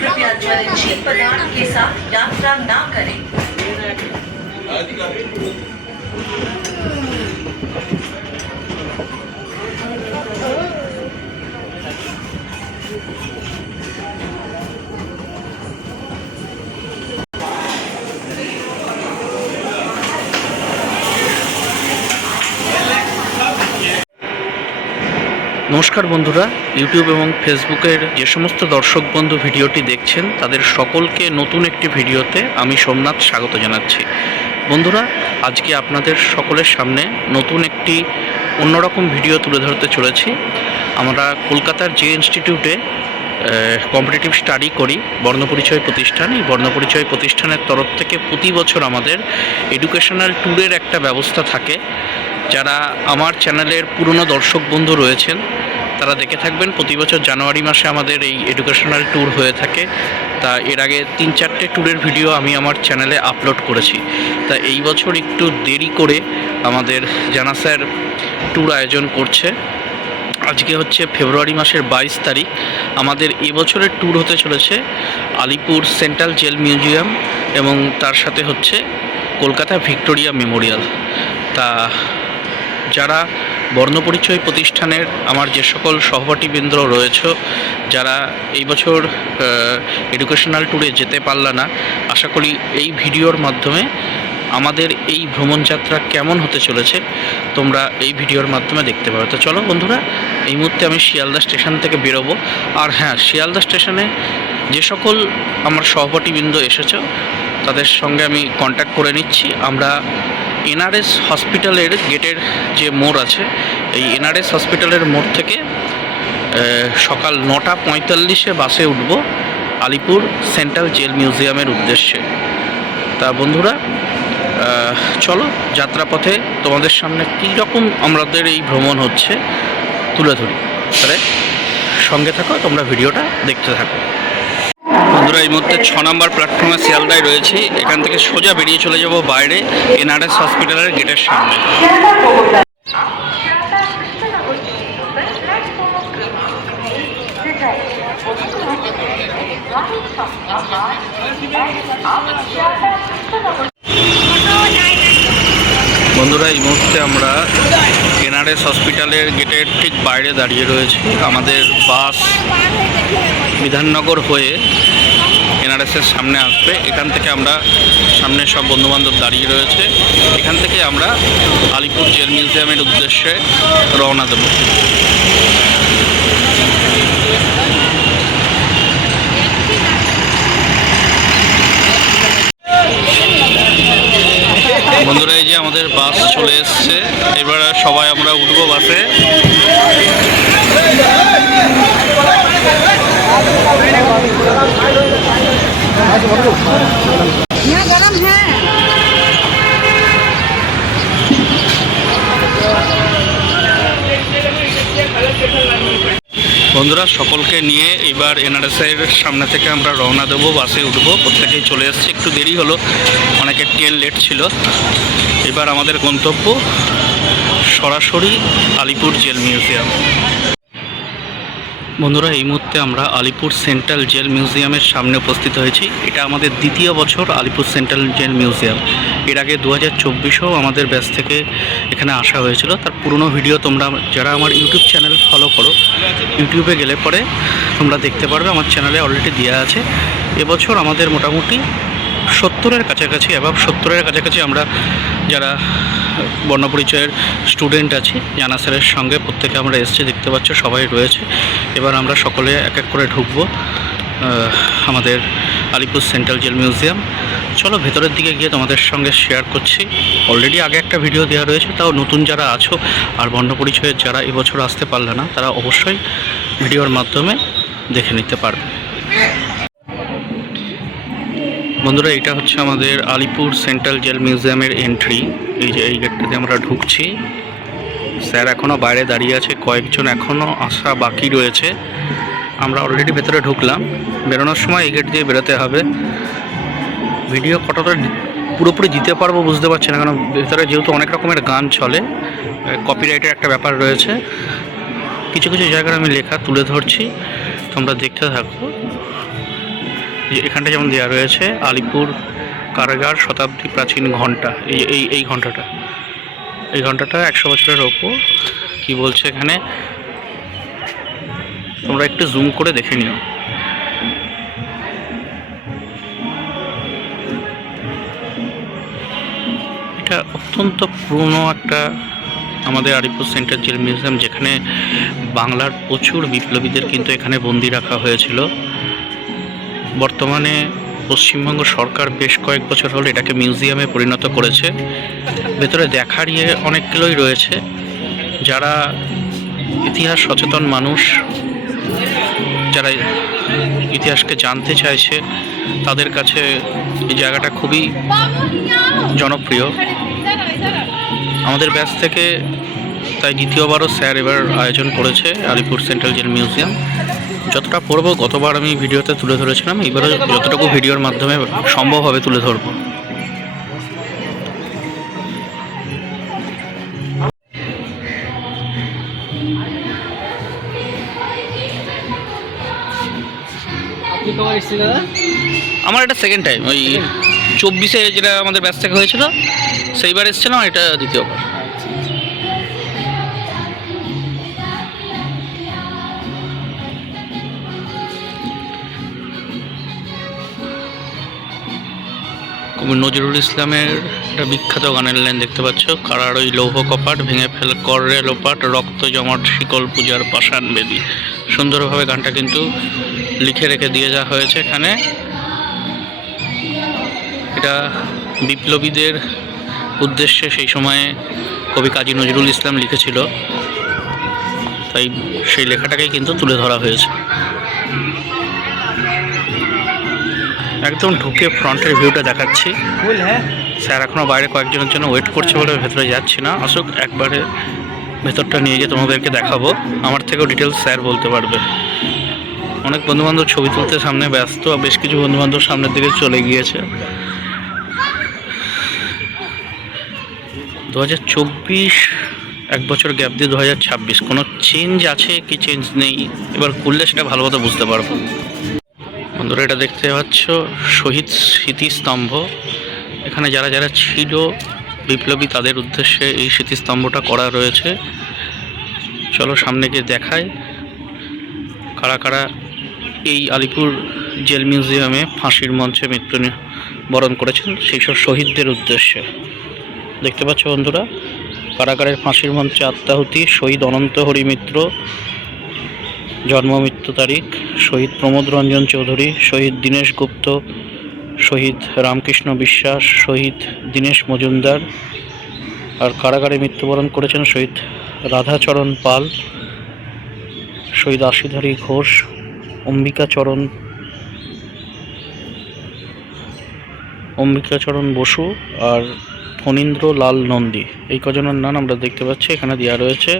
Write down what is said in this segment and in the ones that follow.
कृपया ज्वलनशील पदार्थ के साथ यात्रा ना करें। নমস্কার বন্ধুরা, ইউটিউব এবং ফেসবুকের যে সমস্ত দর্শক বন্ধু ভিডিওটি দেখছেন তাদের সকলকে নতুন একটি ভিডিওতে আমি সোমনাথ স্বাগত জানাচ্ছি। বন্ধুরা, আজকে আপনাদের সকলের সামনে নতুন একটি অন্যরকম ভিডিও তুলে ধরতে চলেছি। আমরা কলকাতার যে ইনস্টিটিউটে কম্পিটিটিভ স্টাডি করি, বর্ণপরিচয় প্রতিষ্ঠান, এই বর্ণপরিচয় প্রতিষ্ঠানের তরফ থেকে প্রতি বছর আমাদের এডুকেশনাল ট্যুরের একটা ব্যবস্থা থাকে। যারা আমার চ্যানেলের পুরনো দর্শক বন্ধু রয়েছেন তারা দেখে থাকবেন, প্রতি বছর জানুয়ারি মাসে আমাদের এই এডুকেশনাল ট্যুর হয়ে থাকে। তা এর আগে 3-4টে ট্যুরের ভিডিও আমি আমার চ্যানেলে আপলোড করেছি। তা এই বছর একটু দেরি করে আমাদের জানা স্যার ট্যুর আয়োজন করছে। আজকে হচ্ছে ফেব্রুয়ারি মাসের 22 তারিখ। আমাদের এবছরের ট্যুর হতে চলেছে আলিপুর সেন্ট্রাল জেল মিউজিয়াম এবং তার সাথে হচ্ছে কলকাতা ভিক্টোরিয়া মেমোরিয়াল। তা যারা বর্ণপরিচয় প্রতিষ্ঠানের আমার যে সকল সহপাঠীবৃন্দ রয়েছে, যারা এই বছর এডুকেশনাল ট্যুরে যেতে পারলা না, আশা করি এই ভিডিওর মাধ্যমে আমাদের এই ভ্রমণযাত্রা কেমন হতে চলেছে তোমরা এই ভিডিওর মাধ্যমে দেখতে পাবে। তো চলো বন্ধুরা, এই মুহূর্তে আমি শিয়ালদা স্টেশন থেকে বেরোবো। আর হ্যাঁ, শিয়ালদা স্টেশনে যে সকল আমার সহপাঠীবৃন্দ এসেছে তাদের সঙ্গে আমি কন্ট্যাক্ট করে নিচ্ছি। আমরা এনআরএস হসপিটালের গেটের যে মোড় আছে, এই এনআরএস হসপিটালের মোড় থেকে সকাল 9:45-এ বাসে উঠব আলিপুর সেন্ট্রাল জেল মিউজিয়ামের উদ্দেশ্যে। তা বন্ধুরা, চলো যাত্রাপথে তোমাদের সামনে কীরকম আমাদের এই ভ্রমণ হচ্ছে তুলে ধরি। তাহলে সঙ্গে থাকো, তোমরা ভিডিওটা দেখতে থাকো। বন্ধুরা, এই মুহূর্তে 6 নম্বর প্ল্যাটফর্মে শিয়ালদায় রয়েছি। এখান থেকে সোজা বেরিয়ে চলে যাব বাইরে এনআরএস হসপিটালের গেটের সামনে। বন্ধুরা, এই মুহূর্তে আমরা এনআরএস হসপিটালের গেটের ঠিক বাইরে দাঁড়িয়ে রয়েছি। আমাদের বাস বিধাননগর হয়ে এনআরএসের সামনে আসবে। এখান থেকে আমরা সামনে সব বন্ধুবান্ধব দাঁড়িয়ে রয়েছে। এখান থেকে আমরা আলিপুর জেল মিউজিয়ামের উদ্দেশ্যে রওনা দেব। বন্ধুরা, এই যে আমাদের বাস চলে এসছে, এবার সবাই আমরা উঠবো বাসে। বন্ধুরা, সকলকে নিয়ে এবার এনআরএসের সামনে থেকে আমরা রওনা দেবো, বাসে উঠবো। প্রত্যেকেই চলে এসছে, একটু দেরি হলো, অনেকের ট্রেন লেট ছিল। এবার আমাদের গন্তব্য সরাসরি আলিপুর জেল মিউজিয়াম। বন্ধুরা, এই মুহূর্তে আমরা আলিপুর সেন্ট্রাল জেল মিউজিয়ামের সামনে উপস্থিত হয়েছি। এটা আমাদের দ্বিতীয় বছর আলিপুর সেন্ট্রাল জেল মিউজিয়াম। এর আগে 2024-এও আমাদের ব্যাচ থেকে এখানে আসা হয়েছিল। তার পুরনো ভিডিও তোমরা যারা আমার ইউটিউব চ্যানেল ফলো করো, ইউটিউবে গেলে পরে তোমরা দেখতে পারবে, আমার চ্যানেলে অলরেডি দেওয়া আছে। এবছর আমাদের মোটামুটি 70-এর কাছাকাছি, অ্যাবাভ 70-এর কাছাকাছি আমরা যারা বর্ণপরিচয়ের স্টুডেন্ট আছি, জানা স্যারের সঙ্গে প্রত্যেকে আমরা এসেছি, দেখতে পাচ্ছ সবাই রয়েছে। এবার আমরা সকলে এক এক করে ঢুকবো আমাদের আলিপুর সেন্ট্রাল জেল মিউজিয়াম। চলো ভেতরের দিকে গিয়ে তোমাদের সঙ্গে শেয়ার করছি। অলরেডি আগে একটা ভিডিও দেওয়া রয়েছে, তাও নতুন যারা আছো আর বর্ণপরিচয়ের যারা এবছর আসতে পারলে না, তারা অবশ্যই ভিডিওর মাধ্যমে দেখে নিতে পারবে। বন্ধুরা, এটা হচ্ছে আমাদের আলিপুর সেন্ট্রাল জেল মিউজিয়ামের এন্ট্রি। এই যে এই গেটটাতে আমরা ঢুকছি। স্যার এখনও বাইরে দাঁড়িয়ে আছে, কয়েকজন এখনও আসা বাকি রয়েছে। আমরা অলরেডি ভেতরে ঢুকলাম। বেরোনোর সময় এই গেট দিয়ে বেরোতে হবে। ভিডিও কতটা পুরোপুরি দিতে পারবো বুঝতে পারছি না, কারণ ভেতরে যেহেতু অনেক রকমের গান চলে, কপিরাইটের একটা ব্যাপার রয়েছে। কিছু কিছু জায়গায় আমি লেখা তুলে ধরছি, তোমরা দেখতে থাকো। যে এখানটা যেমন দেওয়া রয়েছে আলিপুর কারাগার শতাব্দী প্রাচীন ঘণ্টা, এই ঘণ্টাটা, এই ঘণ্টাটা 100 বছরের ওপর। কি বলছে এখানে তোমরা একটু জুম করে দেখে নিও। এটা অত্যন্ত পুরনো একটা আমাদের আলিপুর সেন্ট্রাল জেল মিউজিয়াম, যেখানে বাংলার প্রচুর বিপ্লবীদের কিন্তু এখানে বন্দি রাখা হয়েছিল। বর্তমানে পশ্চিমবঙ্গ সরকার বেশ কয়েক বছর হলো এটাকে মিউজিয়ামে পরিণত করেছে। ভেতরে দেখার অনেকগুলোই রয়েছে। যারা ইতিহাস সচেতন মানুষ, যারা ইতিহাসকে জানতে চাইছে, তাদের কাছে এই জায়গাটা খুবই জনপ্রিয়। আমাদের ব্যাচ থেকে তাই দ্বিতীয়বারও স্যার এবার আয়োজন করেছে আলিপুর সেন্ট্রাল জেল মিউজিয়াম। যতটা পড়বো, গতবার আমি ভিডিওতে তুলে ধরেছিলাম, এবারে যতটুকু ভিডিওর মাধ্যমে সম্ভব হবে তুলে ধরবো। আমার এটা সেকেন্ড টাইম, ওই 24-এ যেটা আমাদের ব্যাচ থেকে হয়েছিল সেইবার এসেছিলাম, এটা দ্বিতীয়বার। কবি নজরুল ইসলামের একটা বিখ্যাত গানের লাইন দেখতে পাচ্ছ, কারার ওই লৌহ কপাট ভেঙে ফেল কর রে লোপাট, রক্ত জমাট শিকল পূজার পাষাণ বেদী। সুন্দরভাবে গানটা কিন্তু লিখে রেখে দিয়ে যাওয়া হয়েছে এখানে। এটা বিপ্লবীদের উদ্দেশ্যে সেই সময়ে কবি কাজী নজরুল ইসলাম লিখেছিল, তাই সেই লেখাটাকেই কিন্তু তুলে ধরা হয়েছে। একদম ঢুকে ফ্রন্টের ভিউটা দেখাচ্ছি। স্যার এখনও বাইরে কয়েকজনের জন্য ওয়েট করছে বলে ভেতরে যাচ্ছি না। আসুক, একবারে ভেতরটা নিয়ে গিয়ে তোমাদেরকে দেখাবো। আমার থেকেও ডিটেলস স্যার বলতে পারবে। অনেক বন্ধুবান্ধব ছবি তুলতে সামনে ব্যস্ত, বেশ কিছু বন্ধুবান্ধব সামনের দিকে চলে গিয়েছে। 2024 এক বছর গ্যাপ দিয়ে 2026, কোনো চেঞ্জ আছে কি চেঞ্জ নেই, এবার খুললে সেটা ভালো মতো বুঝতে পারবো। বন্ধুরা, এটা দেখতে পাচ্ছ শহীদ স্মৃতিস্তম্ভ। এখানে যারা যারা ছিল বিপ্লবী, তাদের উদ্দেশ্যে এই স্মৃতিস্তম্ভটা করা রয়েছে। চলো সামনে গিয়ে দেখাই কারা কারা এই আলিপুর জেল মিউজিয়ামে ফাঁসির মঞ্চে মৃত্যুবরণ করেছেন, সেই সব শহীদদের উদ্দেশ্যে। দেখতে পাচ্ছ বন্ধুরা, কারাগারের ফাঁসির মঞ্চে আত্মাহুতি শহীদ অনন্ত হরি মিত্র, জন্ম মৃত্যু তারিখ শহীদ প্রমোদ রঞ্জন চৌধুরী, শহীদ দীনেশ গুপ্ত, শহীদ রামকৃষ্ণ বিশ্বাস, শহীদ দীনেশ মজুমদার। আর কারাগারে মৃত্যুবরণ করেছেন শহীদ রাধাচরণ পাল, শহীদ আশিধারী ঘোষ, অম্বিকাচরণ বসু আর ফণীন্দ্র লাল নন্দী। এই কজনের নাম আমরা দেখতে পাচ্ছি এখানে দেওয়া রয়েছে।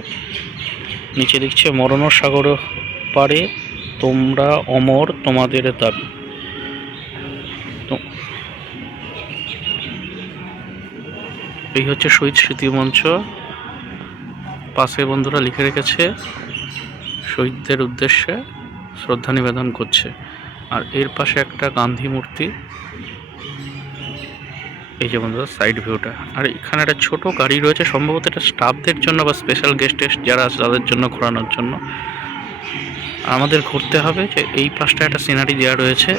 নিচে দেখছে মরণ সাগর পারে, তোমরা অমর, তোমাদের দাবি। তো এই হচ্ছে শহীদ স্মৃতি মঞ্চ। পাশে বন্ধুরা লিখে রেখেছে শহীদদের উদ্দেশ্যে শ্রদ্ধা নিবেদন করছে। আর এর পাশে একটা গান্ধী মূর্তি, এই যে বন্ধুরা সাইড ভিউটা। আর এখানে একটা ছোট গাড়ি রয়েছে, সম্ভবত এটা স্টাফদের জন্য বা স্পেশাল গেস্ট যারা আছে তাদের জন্য ঘোরানোর জন্য। আমাদের ঘুরতে হবে যে এই পাশটা একটা সিনারি দেওয়া রয়েছে,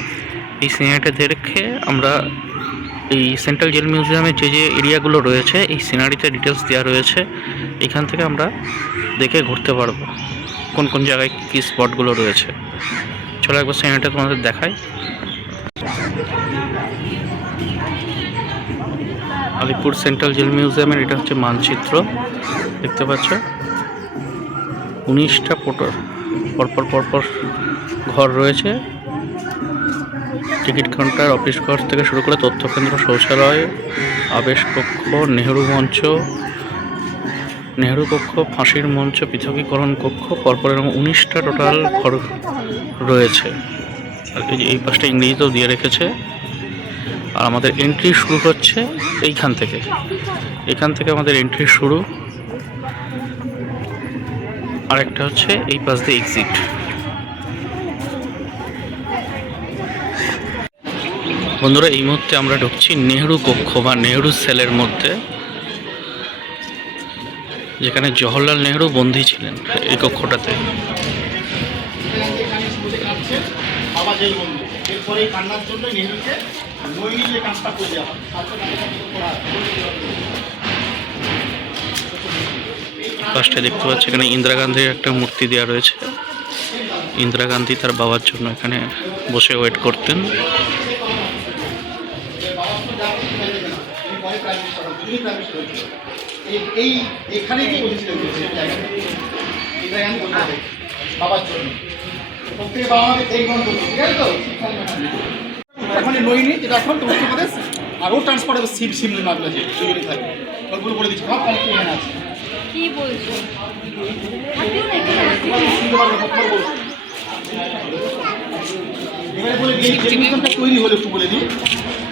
এই সিনারিটা দেখে আমরা এই সেন্ট্রাল জেল মিউজিয়ামে যে যে এরিয়াগুলো রয়েছে এই সিনারিতে ডিটেলস দেওয়া রয়েছে, এখান থেকে আমরা দেখে ঘুরতে পারবো কোন কোন জায়গায় কী স্পটগুলো রয়েছে। চলো একবার সিনারিটা তোমাদের দেখাই। আলিপুর সেন্ট্রাল জেল মিউজিয়ামের এটা হচ্ছে মানচিত্র, দেখতে পাচ্ছ 19টা পরপর ঘর রয়েছে। টিকিট কাউন্টার, অফিস ঘর থেকে শুরু করে তথ্য কেন্দ্র, শৌচালয়, আবেশ কক্ষ, নেহেরু কক্ষ, ফাঁসির মঞ্চ, পৃথকীকরণ কক্ষ, পরপর এরকম 19টা টোটাল ঘর রয়েছে। আর এই পাশটা ইংরেজিতেও দিয়ে রেখেছে। আর আমাদের এন্ট্রি শুরু হচ্ছে এখান থেকে আমাদের এন্ট্রি শুরু। আরেকটা হচ্ছে এই পাশ দিয়ে এক্সিট। বন্ধুরা এই মুহূর্তে আমরা ঢুকছি নেহেরু কক্ষ বা নেহেরু সেলের মধ্যে, যেখানে জওহরলাল নেহেরু বন্দী ছিলেন এই কক্ষটাতে। ফার্স্টে দেখতে পাচ্ছি এখানে ইন্দিরা গান্ধীর একটা মূর্তি দেওয়া রয়েছে। ইন্দিরা গান্ধী তার বাবার জন্য এখানে বসে ওয়েট করতেন। আরও ট্রান্সপোর্ট সিমলি মামলা যে তৈরি থাকে ওগুলো বলে দিচ্ছি সব কমপ্লেন আছে। কি বলছো? এবারে বলে দিই যে মিউজিয়ামটা তৈরি হলো একটু বলে দিই।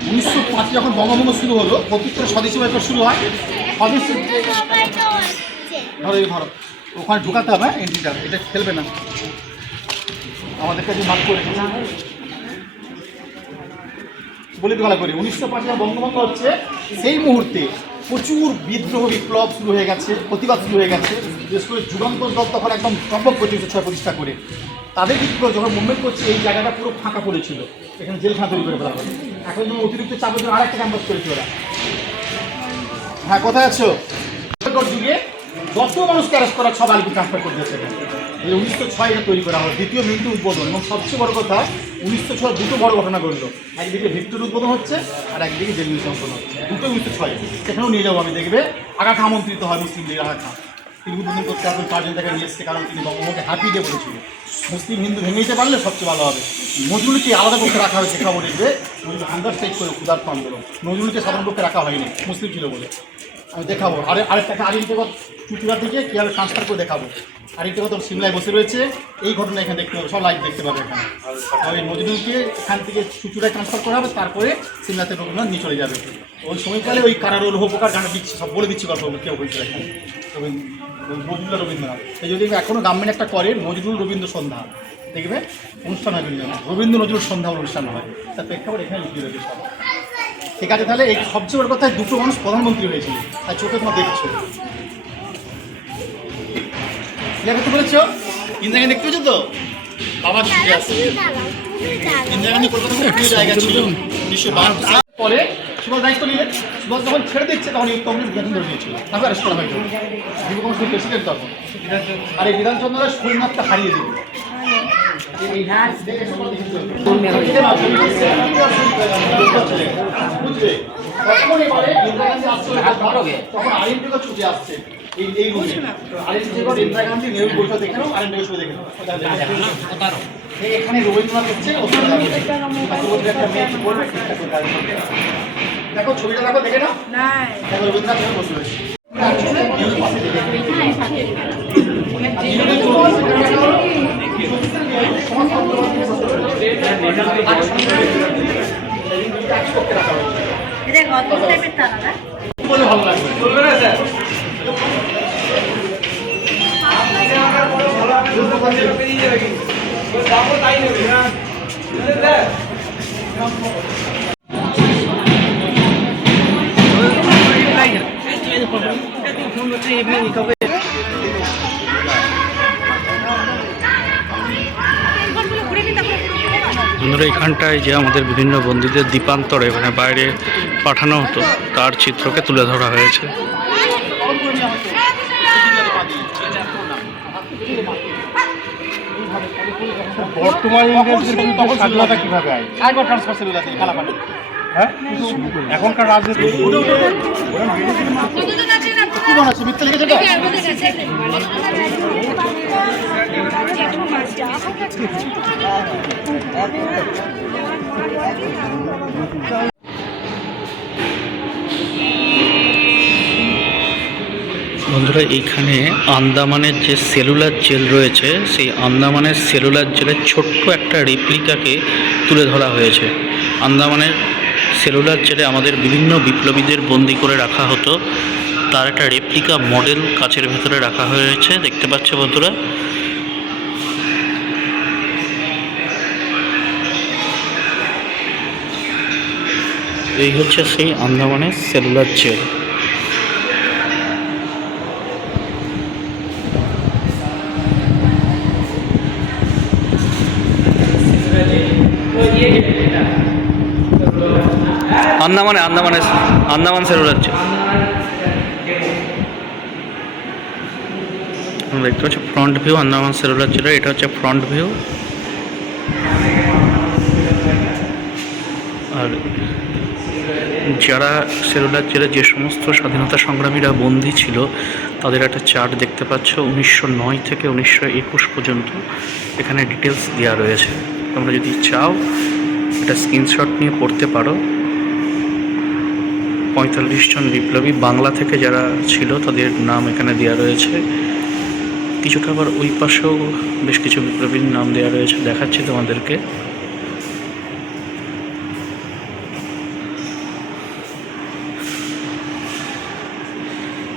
1905 যখন বঙ্গভঙ্গ শুরু হলো, প্রত্যেকটা স্বদেশী ব্যাপার শুরু হয়। স্বদেশী ধরো ওখানে ঢোকাতে হবে এন্ট্রিটা, এটা খেলবে না আমাদের কাছে মার্ক করে বলে দিই ভালো করে। 1905 বঙ্গভঙ্গ হচ্ছে, সেই মুহূর্তে প্রচুর বিদ্রোহ বিপ্লব শুরু হয়ে গেছে, প্রতিবাদ শুরু হয়ে গেছে। বিশেষ করে যুগান্তর দল তখন একদম চম্পক করছে 1906 প্রতিষ্ঠা করে। তাদের বিদ্রোহ যখন মুভমেন্ট করছে এই জায়গাটা পুরো ফাঁকা পড়েছিল, এখানে জেলখানা তৈরি করে ফেলা হবে। এখন যেমন অতিরিক্ত চাপের জন্য আরেকটা ক্যাম্পাস করেছে ওরা। হ্যাঁ কোথায় আছো? যুগে যত মানুষকে অ্যারেস্ট করা সব আলিপুর ট্রান্সফার করে দিয়েছে। 1906 এটা তৈরি করা হয়, দ্বিতীয় মিন্টু উদ্বোধন। এবং সবচেয়ে বড় কথা 1906 দুটো বড় ঘটনা ঘটলো, একদিকে ভিক্টোর উদ্বোধন হচ্ছে আর একদিকে জেল মিউজিয়াম হচ্ছে, দুটো 1906। সেখানেও নিয়ে যাবো আমি, দেখবে আগা খান আমন্ত্রিত হয় মুসলিম লীগের আগা খান। তিনি উদ্বোধন করতে আসবেন, 4 জন তাকে নিয়ে এসছে, কারণ তিনি বঙ্গবন্ধুকে হ্যাপি ডে বলেছিল। মুসলিম হিন্দু ভেঙে দিতে পারলে সবচেয়ে ভালো হবে। নজরুলকে আলাদা পক্ষে রাখা হয়েছে, খাবো দেখবে আন্ডারস্টেজ করে ক্ষুধার্ত আন্দোলন। নজরুলকে সাধারণ পক্ষে রাখা হয়নি, মুসলিম ছিল বলে। আমি দেখাবো আরেকটাকে আরিনটেগর চুচুড়া থেকে কীভাবে ট্রান্সফার করে দেখাবো। আরিনটেগর তোর সিমলায় বসে রয়েছে, এই ঘটনা এখানে দেখতে পাবে, সব লাইভ দেখতে পাবে এখানে। তবে নজরুলকে এখান থেকে চুচুড়ায় ট্রান্সফার করা হবে, তারপরে সিমলাতে রবীন্দ্রনাথ নিয়ে চলে যাবে। ওই সময়কালে ওই কারারোল উপকার গানটা দিচ্ছি, সব বলে দিচ্ছি গল্প কেউ হয়েছিল এখানে নজরুল রবীন্দ্রনাথ। এই যদি এখনও গভর্নমেন্ট একটা করে নজরুল রবীন্দ্র সন্ধ্যা, দেখবে অনুষ্ঠান হয় রবীন্দ্র নজরুল সন্ধ্যা অনুষ্ঠান হয়, তার প্রেক্ষাপট এখানে লিখে রয়েছে সব। ঠিক আছে, তাহলে এই সবচেয়ে বড় কথা দুটো মানুষ প্রধানমন্ত্রী হয়েছিল, তাই চোখে তোমার দেখছো দেখতে বলেছো। ইন্দিরা গান্ধী দেখতে পেয়েছো তো? বাবা ছুটে আসছে। ইন্দিরা গান্ধী কলকাতার প্রিয় জায়গা ছিল 1952 পরে সুভাষ দায়িত্ব নিলেন। সুভাষ যখন ছেড়ে দিচ্ছে তখন ইউথ কংগ্রেস বিধান ধরে নিয়েছিল, তারপর অ্যারেস্ট করা হয়েছিল। যুব কংগ্রেসের প্রেসিডেন্ট তখন। আর এই বিধানচন্দ্র সুরনাথটা হারিয়ে দিল। বুঝলে তখন এবারে ইন্দিরা গান্ধী আসছে, তখন আরিনটেগর ছুটে আসছে এই রুমে। আরিনটেগর ইন্দিরা গান্ধী নেহেরু বৈঠক দেখে নাও, আরিনটেগর ছবি দেখে নাও। এখানে রবীন্দ্রনাথ হচ্ছে, দেখো ছবিটা দেখো, দেখে নাও। দেখো রবীন্দ্রনাথ বসে রয়েছে। এটা অদ্ভুত টাইপের তারা না? বলে ভালো লাগবে। বন্ধুরা, এখানটায় যে আমাদের বিভিন্ন বন্দীদের দ্বীপান্তরে মানে বাইরে পাঠানো হতো তার চিত্রকে তুলে ধরা হয়েছে। বর্তমানে স্বাধীনতা কিভাবে হয়? আরেকবার ট্রান্সফার সেলুলার আছে কালাপানি। হ্যাঁ, এখনকার রাজনীতি কি বানাচ্ছে? মিথ্যা লিখেছে এটা? বন্ধুরা, এইখানে আন্দামানের যে সেলুলার জেল রয়েছে সেই আন্দামানের সেলুলার জেলের ছোট্ট একটা রেপ্লিকাকে তুলে ধরা হয়েছে। আন্দামানের সেলুলার জেলে আমাদের বিভিন্ন বিপ্লবীদের বন্দি করে রাখা হতো, তার একটা রেপ্লিকা মডেল কাচের ভেতরে রাখা হয়েছে, দেখতে পাচ্ছে বন্ধুরা। এই হচ্ছে সেই আন্দামানের cellular jail. Andaman cellular jail দেখতে পাচ্ছি ফ্রন্ট ভিউ আন্দামান সেলুলার জেলের। এটা হচ্ছে ফ্রন্ট ভিউ। আর যারা সেলুলার জেলে যে সমস্ত স্বাধীনতা সংগ্রামীরা বন্দী ছিল তাদের একটা চার্ট দেখতে পাচ্ছ 1909 থেকে 1921 পর্যন্ত এখানে ডিটেলস দেওয়া রয়েছে। তোমরা যদি চাও এটা স্ক্রিনশট নিয়ে পড়তে পারো। 45 জন বিপ্লবী বাংলা থেকে যারা ছিল তাদের নাম এখানে দেওয়া রয়েছে। কিছুটা আবার ওই পাশেও বেশ কিছু বিপ্লবীর নাম দেওয়া রয়েছে, দেখাচ্ছি তোমাদেরকে।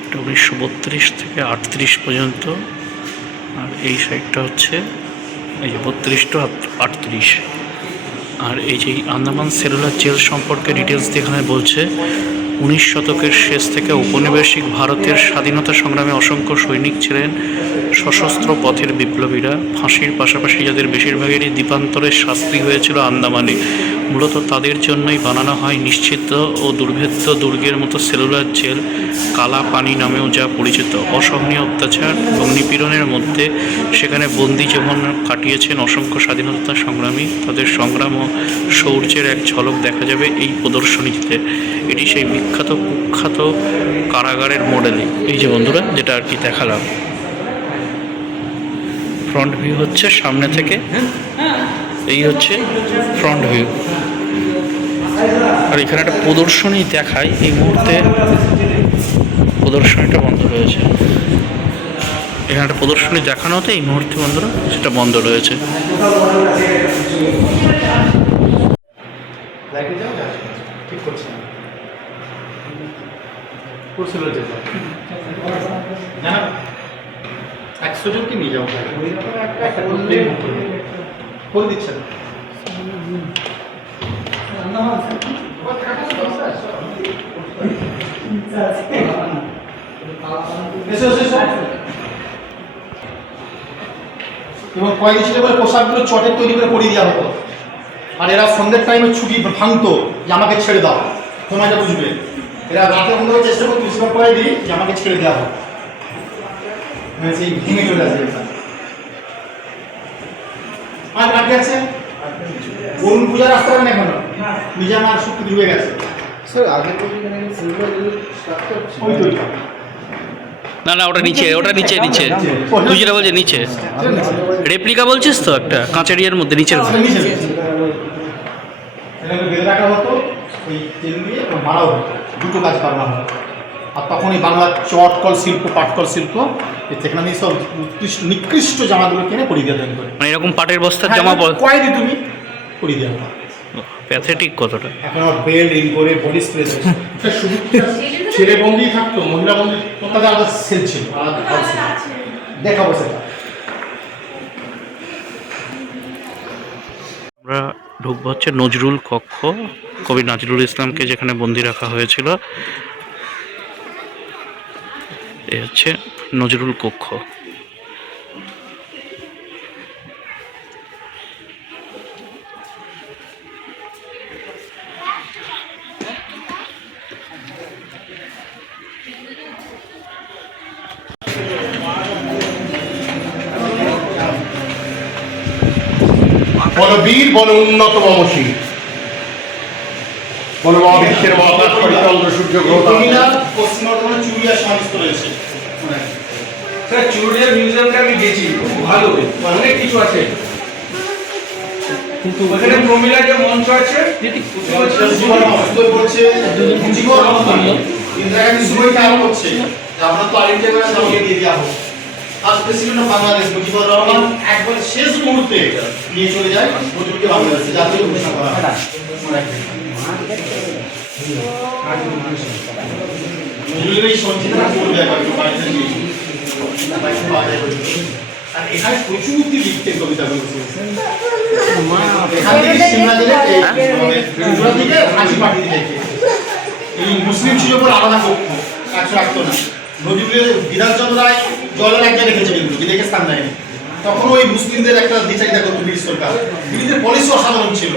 এটা 1932 থেকে 38 পর্যন্ত। আর এই সাইডটা হচ্ছে এই যে 32 টু 38। আর এই যে আন্দামান সেলুলার জেল সম্পর্কে ডিটেলস এখানে বলছে 19 শতকের শেষ থেকে ঔপনিবেশিক ভারতের স্বাধীনতা সংগ্রামে অসংখ্য সৈনিক ছিলেন সশস্ত্র পথের বিপ্লবীরা। ফাঁসির পাশাপাশি যাদের বেশিরভাগেরই দ্বীপান্তরের শাস্তি হয়েছিল আন্দামানে, মূলত তাদের জন্যই বানানো হয় নিশ্চিত ও দুর্ভেদ্য দুর্গের মতো সেলুলার জেল, কালা পানি নামেও যা পরিচিত। অসহনীয় অত্যাচার এবং নিপীড়নের মধ্যে সেখানে বন্দি জীবন কাটিয়েছেন অসংখ্য স্বাধীনতা সংগ্রামী। তাদের সংগ্রাম ও শৌর্যের এক ঝলক দেখা যাবে এই প্রদর্শনীতে। এটি সেই বিখ্যাত কুখ্যাত কারাগারের মডেলই। এই যে বন্ধুরা, যেটা আর কি দেখালাম। ফ্রন্ট ভিউ হচ্ছে সামনে থেকে, এই হচ্ছে ফ্রন্ট ভিউ। আর এখানে একটা প্রদর্শনী দেখায়, এই মুহূর্তে প্রদর্শনীটা বন্ধ রয়েছে। এখানে একটা প্রদর্শনী দেখানো হতো, এই মুহূর্তে বন্ধুরা সেটা বন্ধ রয়েছে। ঠিক করছে না। জানা 100 জনকে নিয়ে যাও, একটা করে দিচ্ছেন। এবং কয়েকদিন ছিল বলে পোশাকগুলো চটের তৈরি করে পরিয়ে দেওয়া হতো। আর এরা সন্ধ্যের টাইমে ছুটি ভাঙতো যে আমাকে ছেড়ে দাও, সময়টা বুঝবে। এরা রাতে বন্ধ করে চেষ্টা করতো বিস্কুট করে দিই যে আমাকে ছেড়ে দেওয়া হোক, সেই ভেঙে চলে আসবে। আর বাকি আছে অরুণ পূজার রাস্তা পারেন এখনো, নিজে আমার শক্তি ডুবে গেছে। না না, ওটা নিচে, ওটা নিচে নিচে। তুই যেটা বলছিস নিচে রেপ্লিকা বলছিস তো, একটা কাঁচের ইয়ের মধ্যে নিচের বেঁধে রাখা হতো, ওই তেল দিয়ে মারাও হতো, দুটো কাজ করানো হতো। আর তখন এই বাংলার চটকল শিল্প, পাটকল শিল্প, সেখানে সব নিকৃষ্ট জামাগুলো কিনে পরিধান করে। মানে এরকম পাটের বস্তার জামা কয়েদি তুমি করিয়ে দেওয়া হয়। প্যাথেটিক কতটা? এখন আমার বেল্ট ইন করে বডি স্প্রে ছেলে বন্দি থাকতো, মহিলা বন্দি তাদের আলাদা সেল ছিল, আলাদা ঘর ছিল। দেখাবো সেটা। আমরা ঢুকবো হচ্ছে নজরুল কক্ষ, কবি নজরুল ইসলামকে যেখানে বন্দি রাখা হয়েছিল। এ হচ্ছে নজরুল কক্ষ। বলবীর বল উন্নত বমশী, বল মহাবিশ্বের মহাকাশ চন্দ্র সূর্য গ্রহ পশ্চিম বর্ধমানে চুড়িয়া সমাধিস্থ রয়েছে। স্যার চুড়িয়া মিউজিয়ামটা আমি গেছি, খুব ভালো, অনেক কিছু আছে। কিন্তু ওখানে প্রমিলার যে মঞ্চ আছে, ইন্দিরা গান্ধী সময়টা আরো করছে যে আমরা তো আইন টেবিল দিয়ে দেওয়া হোক। আজ প্রেসিডেন্ট অফ বাংলাদেশ মুজিবুর রহমান একবার শেষ মুহূর্তে নিয়ে চলে যায় নজরুলকে বাংলাদেশে জাতীয় ঘোষণা করা হয়। নজরুলের এই সঞ্চিতা পড়ে যায় একটু বাড়িতে নিয়ে, আর এখানে প্রচুর লিখতেন কবিতাগুলো। এখান থেকে সিমলা জেলে থেকে হাসি পাঠিয়ে দিয়েছে। এই মুসলিম ছিল বলে আলাদা কক্ষ, একশো রাখতো না। নজরুলের বিধানচন্দ্র রায় জলের এক জায়গায় রেখেছে, কিন্তু বিদেকে স্থান নেয়নি। তখন ওই মুসলিমদের একটা দ্বিচারিতা করতো ব্রিটিশ সরকার। ব্রিটিশদের পলিসি অসাধারণ ছিল,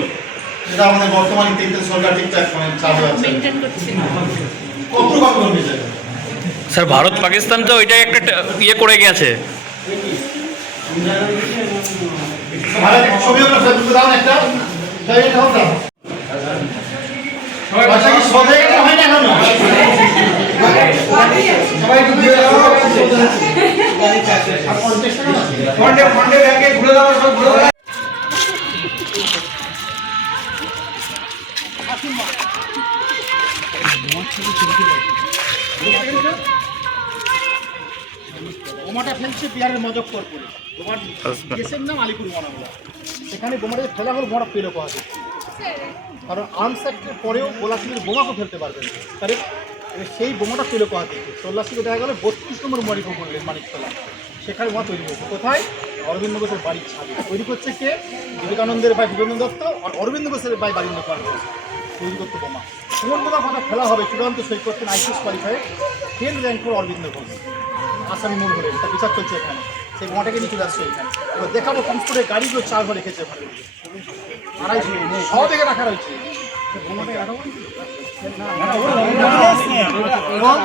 যেটা আমাদের বর্তমান সরকার ঠিকঠাক চালু আছে। কত হয়ে যায় স্যার, ভারত পাকিস্তান তো ওইটাই একটা ইয়ে করে গেছে। ছবি দাও একটা, হয় না এখনো ফন্ডে ব্যাংকে ঘুরে দেওয়া, সব ঘুরে দেওয়া। বোমাটা ফেলছে বিহারের মজফরপুরে। বোমার দেশের নাম আলিপুর মনাগুলা। সেখানে বোমাটা ফেলা হল, বোমাটা পেলো পাওয়া যায়। কারণ আর্মস অ্যাক্টের পরেও গোলাগুলির বোমাকে ফেলতে পারবেন, তাহলে সেই বোমাটা পেলো পাওয়া যেত। তল্লাশিতে দেখা গেল 32 নম্বর মালিক বললেন মানিকতলা, সেখানে বোমা তৈরি হয়েছে। কোথায়? অরবিন্দ ঘোষের বাড়ির ছাদে। তৈরি করছে কে? বিবেকানন্দের ভাই বিবেকানন্দ দত্ত আর অরবিন্দ ঘোষের ভাই বারিন্দ্র পাল তৈরি করতে বোমা। কোন বোমা ফাটা ফেলা হবে চূড়ান্ত সই করতেন আইসিএস কোয়ালিফাইড 10 র্যাঙ্ক করে অরবিন্দ ঘোষ, আসামি মূল হলেন। তার বিচার চলছে এখানে। সেই বোমাটাকে নিয়ে চলে আসছে এখানে। এবার দেখাবো কমস্টোরে গাড়িগুলো 4 ঘর রেখেছে ওখানে, আড়াইশো সব দিকে রাখা রয়েছে। এবং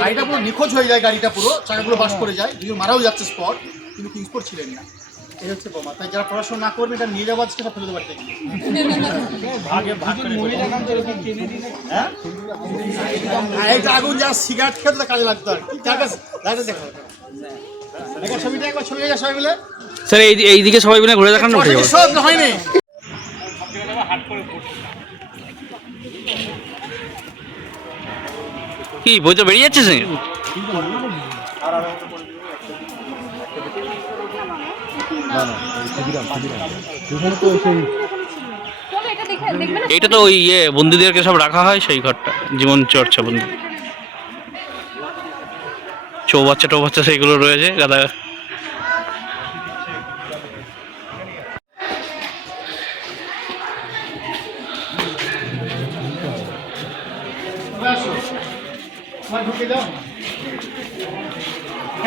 গাড়িটা পুরো নিখোঁজ হয়ে যায়, গাড়িটা পুরো চাকাগুলো বাস করে যায়, যদিও মারাও যাচ্ছে স্পট, কিন্তু কিংসপোর্ট ছিলেন না। এই হচ্ছে বোমা। তাই যারা পড়াশোনা না করবে এটা নিয়ে যাওয়া আজকে সব ফেলে বাড়িতে গিয়ে এইটা আগুন যা সিগারেট খেতে তো কাজে লাগতো আর কি। দেখা ছবিটা একবার ছবি যা সবাই মিলে স্যার এইদিকে সবাই মিলে ঘুরে দেখানো সব হয়নি। কি বই তো বেরিয়ে যাচ্ছে স্যার? এইটা তো ওই ইয়ে বন্দীদেরকে সব রাখা হয়, সেই ঘরটা জীবন চর্চা বন্দী, চৌবাচ্চা টোবাচ্চা সেইগুলো রয়েছে গাদা।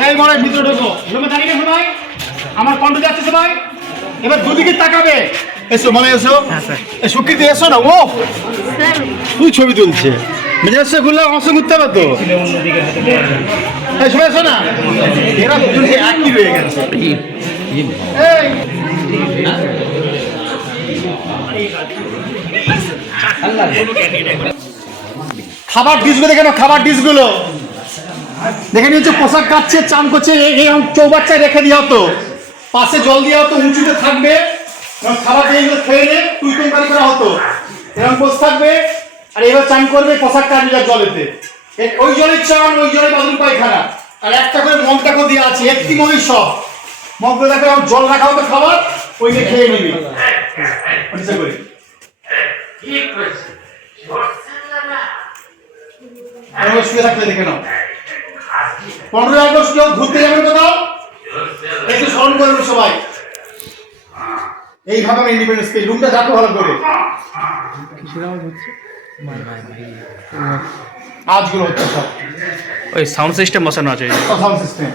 এই বড় ভিতরে ঢোকো, রুমে দাঁড়িয়ে সবাই, আমার কণ্ঠ যাচ্ছে সবাই। এবার দুদিকে তাকাবে। এসো মনে এসো, সুকৃতি এসো না। ও তুই ছবি তুলছে মেজাজটা খুললে অংশ করতে হবে তো। এই সবাই এসো না, এরা দুজনে একই রয়ে গেছে। খাবার ডিশগুলো দেখে না, খাবার ডিশগুলো দেখে নিচ্ছে। পোশাক কাচ্ছে, চান করছে, এই চৌবাচ্চায় রেখে দেওয়া হতো, পাশে জল দেওয়া হতো, উঁচুতে থাকবে। খাবার এইগুলো খেয়ে নিয়ে তুই তৈরি করা হতো, এরকম বসে থাকবে আর এবার চান করবে, পোশাক কাটবে যার জলেতে। ওই জলের চান, ওই জলের বাথরুম পায়খানা, আর একটা করে মগ দেখো দেওয়া আছে, একটি মগই সব মগগুলো দেখো জল রাখা হতো, খাবার ওই খেয়ে নিবি। প্রতিষ্ঠা করি। 15 শুয়ে থাকলে দেখে নাও। 15 আগস্ট কেউ ঘুরতে যাবেন কোথাও? একটু স্মরণ করবেন সবাই। এইভাবে আমি ইন্ডিপেন্ডেন্স পেয়ে রুমটা দেখো ভালো করে। আজগুলো হচ্ছে সব ওই সাউন্ড সিস্টেম বসানো আছে। সাউন্ড সিস্টেম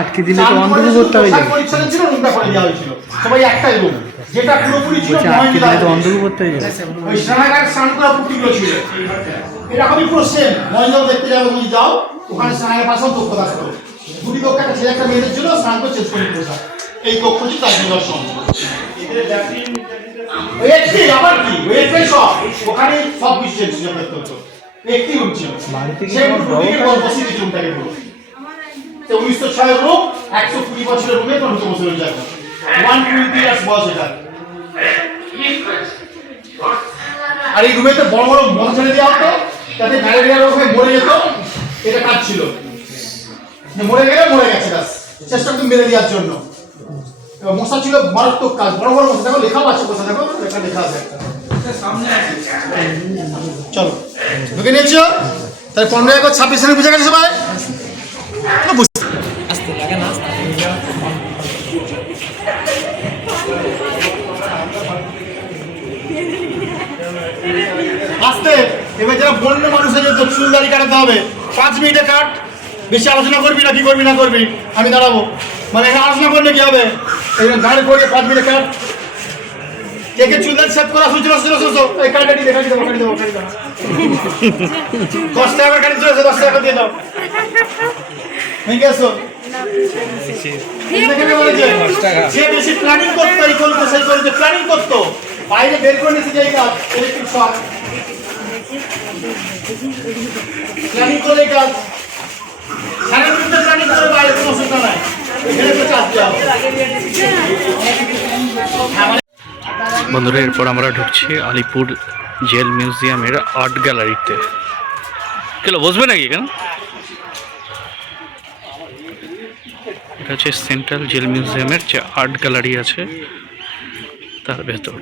আটকে দিলে তো অন্ধকার করতে হয়ে যাবে। পরিচ্ছন্ন ছিল, রুমটা করে দেওয়া হয়েছিল। সবাই একটাই রুম, যেটা পুরোপুরি ছিল আটকে দিলে তো অন্ধকার করতে হয়ে যাবে। ওই স্নানাগার স্নান করা পুকুরগুলো ছিল এরকমই পুরো সেম। মহিলাও দেখতে যাবে, তুমি যাও ওখানে স্নানের পাশেও কক্ষ থাকতো। দুটি কক্ষ, একটা ছেলে একটা মেয়েদের ছিল, স্নান করে চেঞ্জ করে দিতে। এই কক্ষটি তার নিদর্শন। ওই একটি আবার কি ওই একটাই সব, ওখানে সব কিছু চেঞ্জ করতে হতো। একটি রুম ছিল, সেই রুমটিকে বসে দিয়েছে রুমটাকে পুরো। 1906 এর রুম, 120 বছরের রুমে 15 বছরের জায়গা, 120 ইয়ার্স বয়স এটা। আর এই রুমেতে বড় বড় মন ছেড়ে দেওয়া হতো, তাতে ম্যালেরিয়া রোগে মরে যেত। এটা কাজ ছিল, মরে গেলে মরে গেছে, ব্যাস চেষ্টা করতে মেরে দেওয়ার জন্য। মশা ছিল মারাত্মক কাজ, বড় বড় মশা। দেখো লেখাও আছে, কোথায় দেখো এটা লেখা আছে সামনে আছে। চলো ঢুকে নিয়েছো তাহলে 15 আগস্ট 26 সালে বুঝে গেছে সবাই? আস্তে। এবার যারা বন্য মানুষ হয়ে যেত, চুল দাড়ি কাটাতে হবে, 5 মিনিটে কাট। বেশি আলোচনা করবি না, কি করবি না করবি আমি দাঁড়াবো। মানে এখানে আলোচনা করলে কি হবে? এই গাড়ি করে 5 মিনিটে কাট। কে চুল দাড়ি সেভ করা সুযোগ আছে? এই কাটি দেবো 10 টাকা কাটি চলেছে, 10 টাকা দিয়ে দাও। ঠিক আছে, যে বেশি প্ল্যানিং করতো এই করতো সেই করতো, প্ল্যানিং করতো বাইরে বের করে নিতে যাই কাজ। ইলেকট্রিক শক প্ল্যানিং করে কাজ, সারা দিনটা প্ল্যানিং করে বাইরে কোনো অসুবিধা নাই। এখানে তো চাপ দেওয়া বন্ধুরা, এরপর আমরা ঢুকছি আলিপুর জেল মিউজিয়ামের আর্ট গ্যালারিতে। কেন বসবে নাকি কেন? এটা হচ্ছে সেন্ট্রাল জেল মিউজিয়ামের যে আর্ট গ্যালারি আছে তার ভেতর।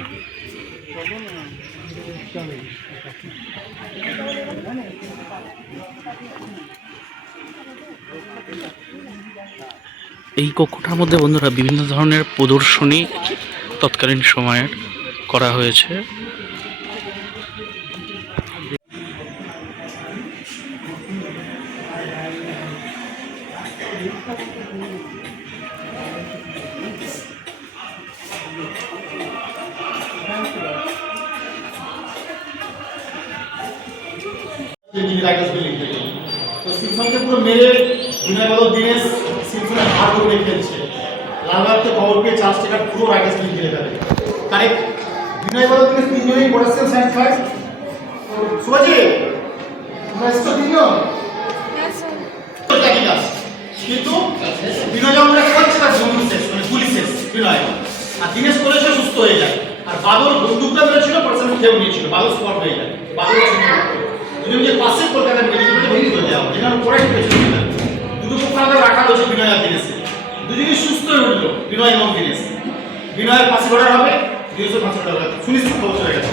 এই কক্ষটার মধ্যে বন্ধুরা বিভিন্ন ধরনের প্রদর্শনী তৎকালীন সময়ের করা হয়েছে। তো সিম্পসনকে পুরো মেরে বিনয় বাদল দীনেশ সিম্পসনের হাত ধরে খেলছে। লালবাগকে খবর পেয়ে 4 টাকার পুরো রাইটার্স বিল দিলে তাদের কারেক্ট। বিনয় বাদল দীনেশ 3 জনেই পড়েছেন সায়েন্স ক্লাস। সুভাজি তোমরা এসছো 3 জন? কিন্তু বিনয় যখন করছে তার বন্ধু শেষ, মানে পুলিশ শেষ বিনয়, আর দীনেশ করেছে সুস্থ হয়ে যায়। আর বাদল বন্দুকটা মেরেছিল, পার্সেন্ট খেয়েও নিয়েছিল, বাদল স্পট হয়ে যায়। বাদল যে পাশে কলকাতা মেডিকেলে ভর্তি করে দেওয়া হয়, যেখানে পড়াই পেয়েছিল। দুটো পক্ষ রাখা হয়েছে বিনয় আর দীনেশে, দুজনেই সুস্থ হয়ে উঠলো বিনয় এবং দীনেশ। বিনয়ের ফাঁসি অর্ডার হবে, দীনেশের ফাঁসি অর্ডার হবে, সুনিশ্চিত খবর চলে গেছে।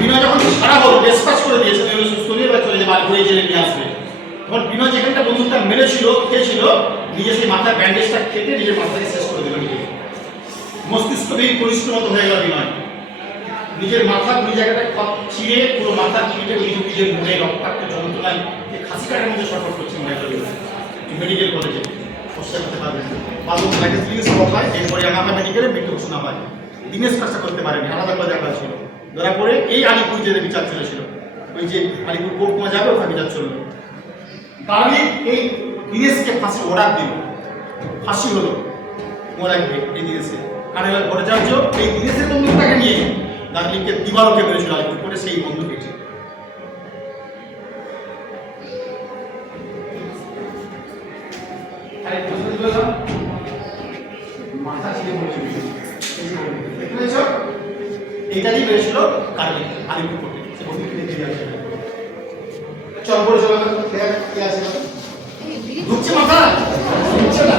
বিনয় যখন সারা হলো ডিসপাস করে দিয়েছে, বিনয় সুস্থ নিয়ে এবার চলে যাবে, বাড়ি ঘুরে জেলে নিয়ে আসবে। তখন বিনয় যেখানটা বন্দুকটা মেরেছিল খেয়েছিল, নিজের সেই মাথার ব্যান্ডেজটা কেটে নিজের মাথাকে শেষ করে দিল। নিজে মস্তিষ্ক ভেঙে পরিষ্কার হয়ে গেল বিনয়। নিজের মাথার দুই জায়গাটা ছিঁড়ে পুরো মাথার ছিঁড়ে নিজের মুখে রক্তাক্ত যন্ত্রণায় খাসি কাটার মধ্যে শর্ট করছে মেডিকেল কলেজে চেষ্টা করতে পারবেন। বাদল ম্যাগাজিনে সব হয়, এরপরে আমার মেডিকেলে মৃত্যু ঘোষণা হয়। দীনেশ কাজটা করতে পারেনি, আলাদা করে দেখা হয়েছিল। ধরা পড়ে এই আলিপুর জেলে বিচার চলেছিল, ওই যে আলিপুর কোর্টমা যাবে ওখানে বিচার চললো। তাহলে এই দীনেশকে ফাঁসি অর্ডার দিল, ফাঁসি হলো মোরা এই দীনেশে। কারণ এবার ভট্টাচার্য এই দীনেশের বন্দুকটাকে নিয়ে দার্জিলিংকে দিবালোকে মেরেছিল আলিপুর কোর্টে, সেই বন্দুক এটি। মাথা ছিঁড়ে পড়েছিল, এইটা দিয়ে মেরেছিল কার্লিং আলিপুর কোর্টে, সে বন্দুকটি দেখে যাচ্ছে। চল পড়ে চলো, কে আছে ঢুকছে মাথা ঢুকছে না।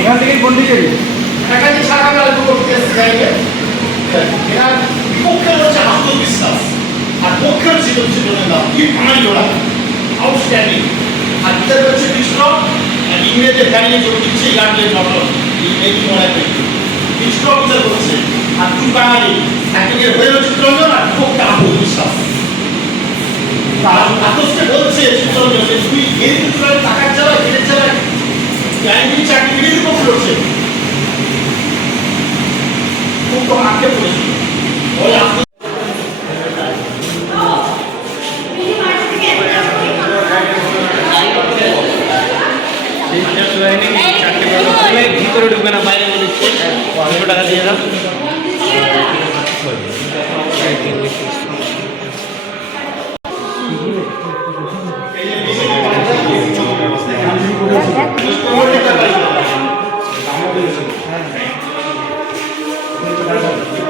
এখান থেকে কোন দিকে এখান থেকে ছাড়া গেল যাইবে এর বিপক্ষে হচ্ছে আত্মবিশ্বাস আর পক্ষের চিন্তা কি ফাইনাল ওরা আউটস্ট্যান্ডিং আর ভিতরে হচ্ছে কৃষ্ণ আর ইংরেজের ফ্যামিলি যোগ দিচ্ছে ইরানের মটর এই মনে কৃষ্ণ বিচার করছে আর তুই বাঙালি একদিকে হয়ে হচ্ছে চিত্রঞ্জন আর বিপক্ষে আত্মবিশ্বাস তার আতস্কে বলছে চিত্রঞ্জন যে তুই এর ভিতরে টাকার চালা ঘেরের চালা আইনজীবী চাকরি বিক্রি করতে হচ্ছে খুব তো আঁকে পড়েছিল ওই ভিতরে ঢুকে না বাইরে বলেছে 500 টাকা দিয়ে দাও।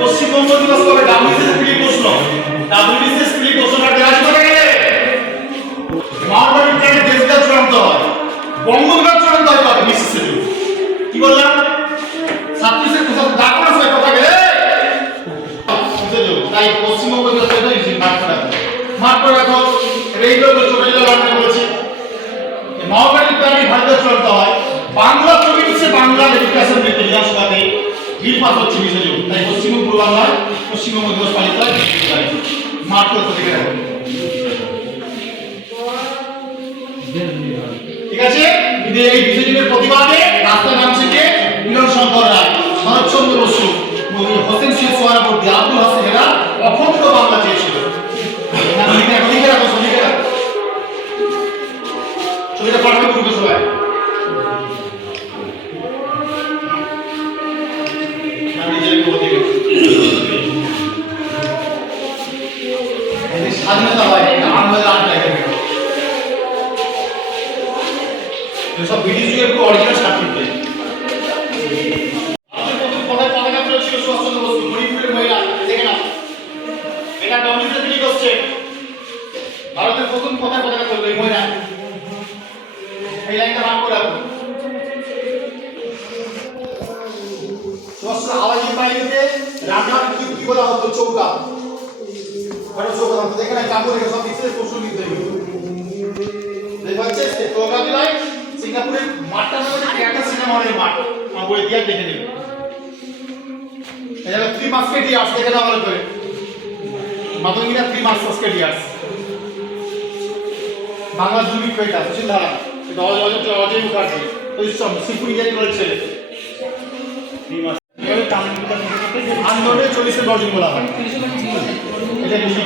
পশ্চিমবঙ্গ দিবস কবে ডাব্লিউবিসিএস প্রি প্রশ্ন ডাব্লিউবিসিএস প্রি প্রশ্নটা গ্রাস করে গেলে মাওবাড়ি প্ল্যানে দেশগাছ চূড়ান্ত হয় বঙ্গগাছ চূড়ান্ত হয় কবে মিসিসিপি কি বললাম ছাত্রীদের কোথাও ডাকো না সবাই কথা গেলে তাই পশ্চিমবঙ্গ দিবস এটা ইজি মার্ক করে রাখো রেগুলার ছোটবেলা আমরা বলেছি মাওবাড়ি প্ল্যানে ভারতের চূড়ান্ত হয় বাংলা ছবি হচ্ছে বাংলা এডুকেশন বিধানসভাতে বিল পাস হচ্ছে বিষয় তাই পশ্চিমবঙ্গ পূর্ব বাংলায় পশ্চিমবঙ্গ দিবস পালিত হয় মাত্র থেকে রাখুন ঠিক আছে এই বিষয়টির প্রতিবাদে রাস্তা নামছে কে মিলন শঙ্কর রায় শরৎচন্দ্র বসু হোসেন শেখ সোহরাবর্দী আব্দুল হাসান এরা অখণ্ড বাংলা চেয়েছিল ছবিটা পাঠাবে করবে সবাই স্বাধীনতা হয় আমাদের আট লাগে সব ব্রিটিশ যুগের অরিজিনাল সার্টিফিকেট কোথায় পতাকা ছিল সুভাষচন্দ্র বসু মণিপুরের মহিলা দেখে না এটা ডমিনিকের বিলি করছে ভারতের প্রথম কোথায় পতাকা তুলবে এই মহিলা এই লাইনটা ভাগ করে রাখুন সুভাষচন্দ্র আওয়াজ বাহিনীতে রান্নার কি বলা হতো চৌকা বড় চৌকা দেখে না কাপড় রেখে সব পিছিয়ে প্রশ্ন নিতে হবে দেখা যাচ্ছে চৌকা দিলাই সিঙ্গাপুরের মাঠটা নামে একটা সিনেমা হলের মাঠ আমার বই দিয়ে দেখে নিন এই জায়গা 3 মাস্কেট ইয়ার্স দেখে না ভালো করে মাতঙ্গিরা 3 মাস্কেট ইয়ার্স বাংলা দুর্ভিক্ষ এটা সুশীল ধারা এটা অজয় মুখার্জি পরিশ্রম শিল্প ইঞ্জিনিয়ারিং করেছে 3 মাস আন্দোলনে 40 বর্জন বলা হয় এটা বেশি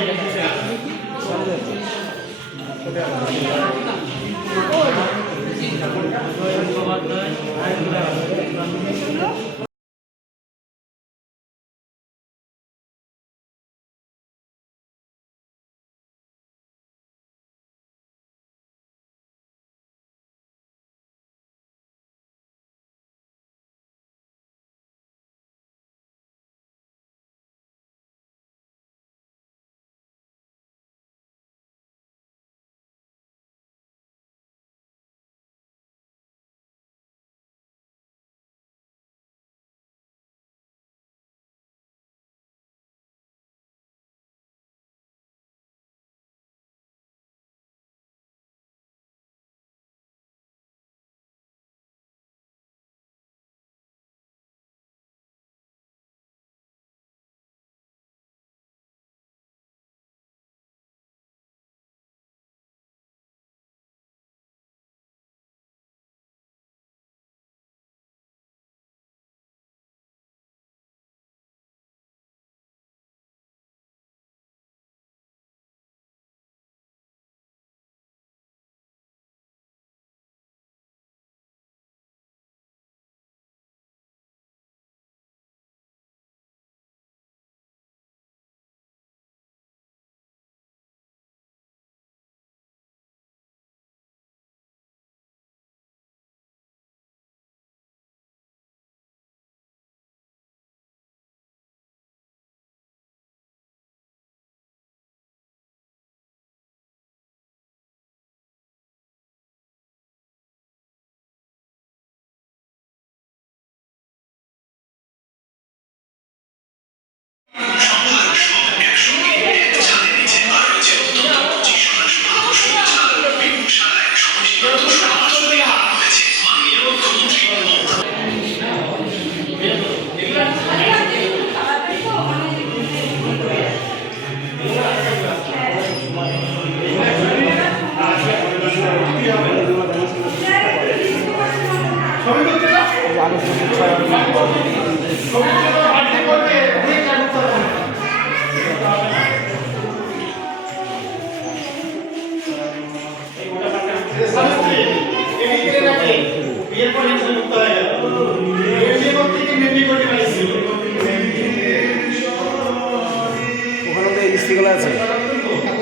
হিস্ট্রিগুলো আছে?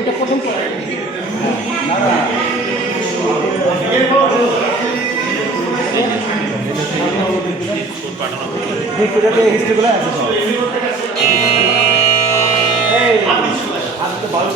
এটা প্রথম হিস্ট্রিগুলো আছে সব। আমি তো ভালো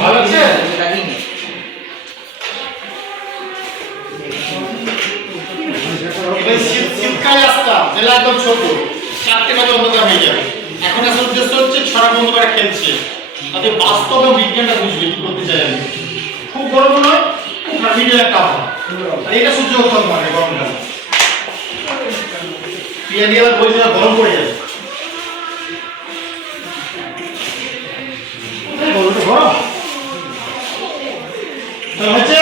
ভালো আছে? শীতকালে আসতাম তাহলে একদম ছোট 4টে বাজে অন্ধকার হয়ে যাবে। এখন আসলে উদ্দেশ্য হচ্ছে ছড়া বন্ধ করে খেলছে, তাতে বাস্তবে বিজ্ঞানটা বুঝবে কি করতে চাই আমি। খুব গরম নয়, খুব মিডিয়াম একটা আবহাওয়া, আর এটা সহ্য করতে হবে মানে গরমটা। পিয়ানি আবার বলছে না গরম পড়ে যাবে, গরমটা গরম হচ্ছে।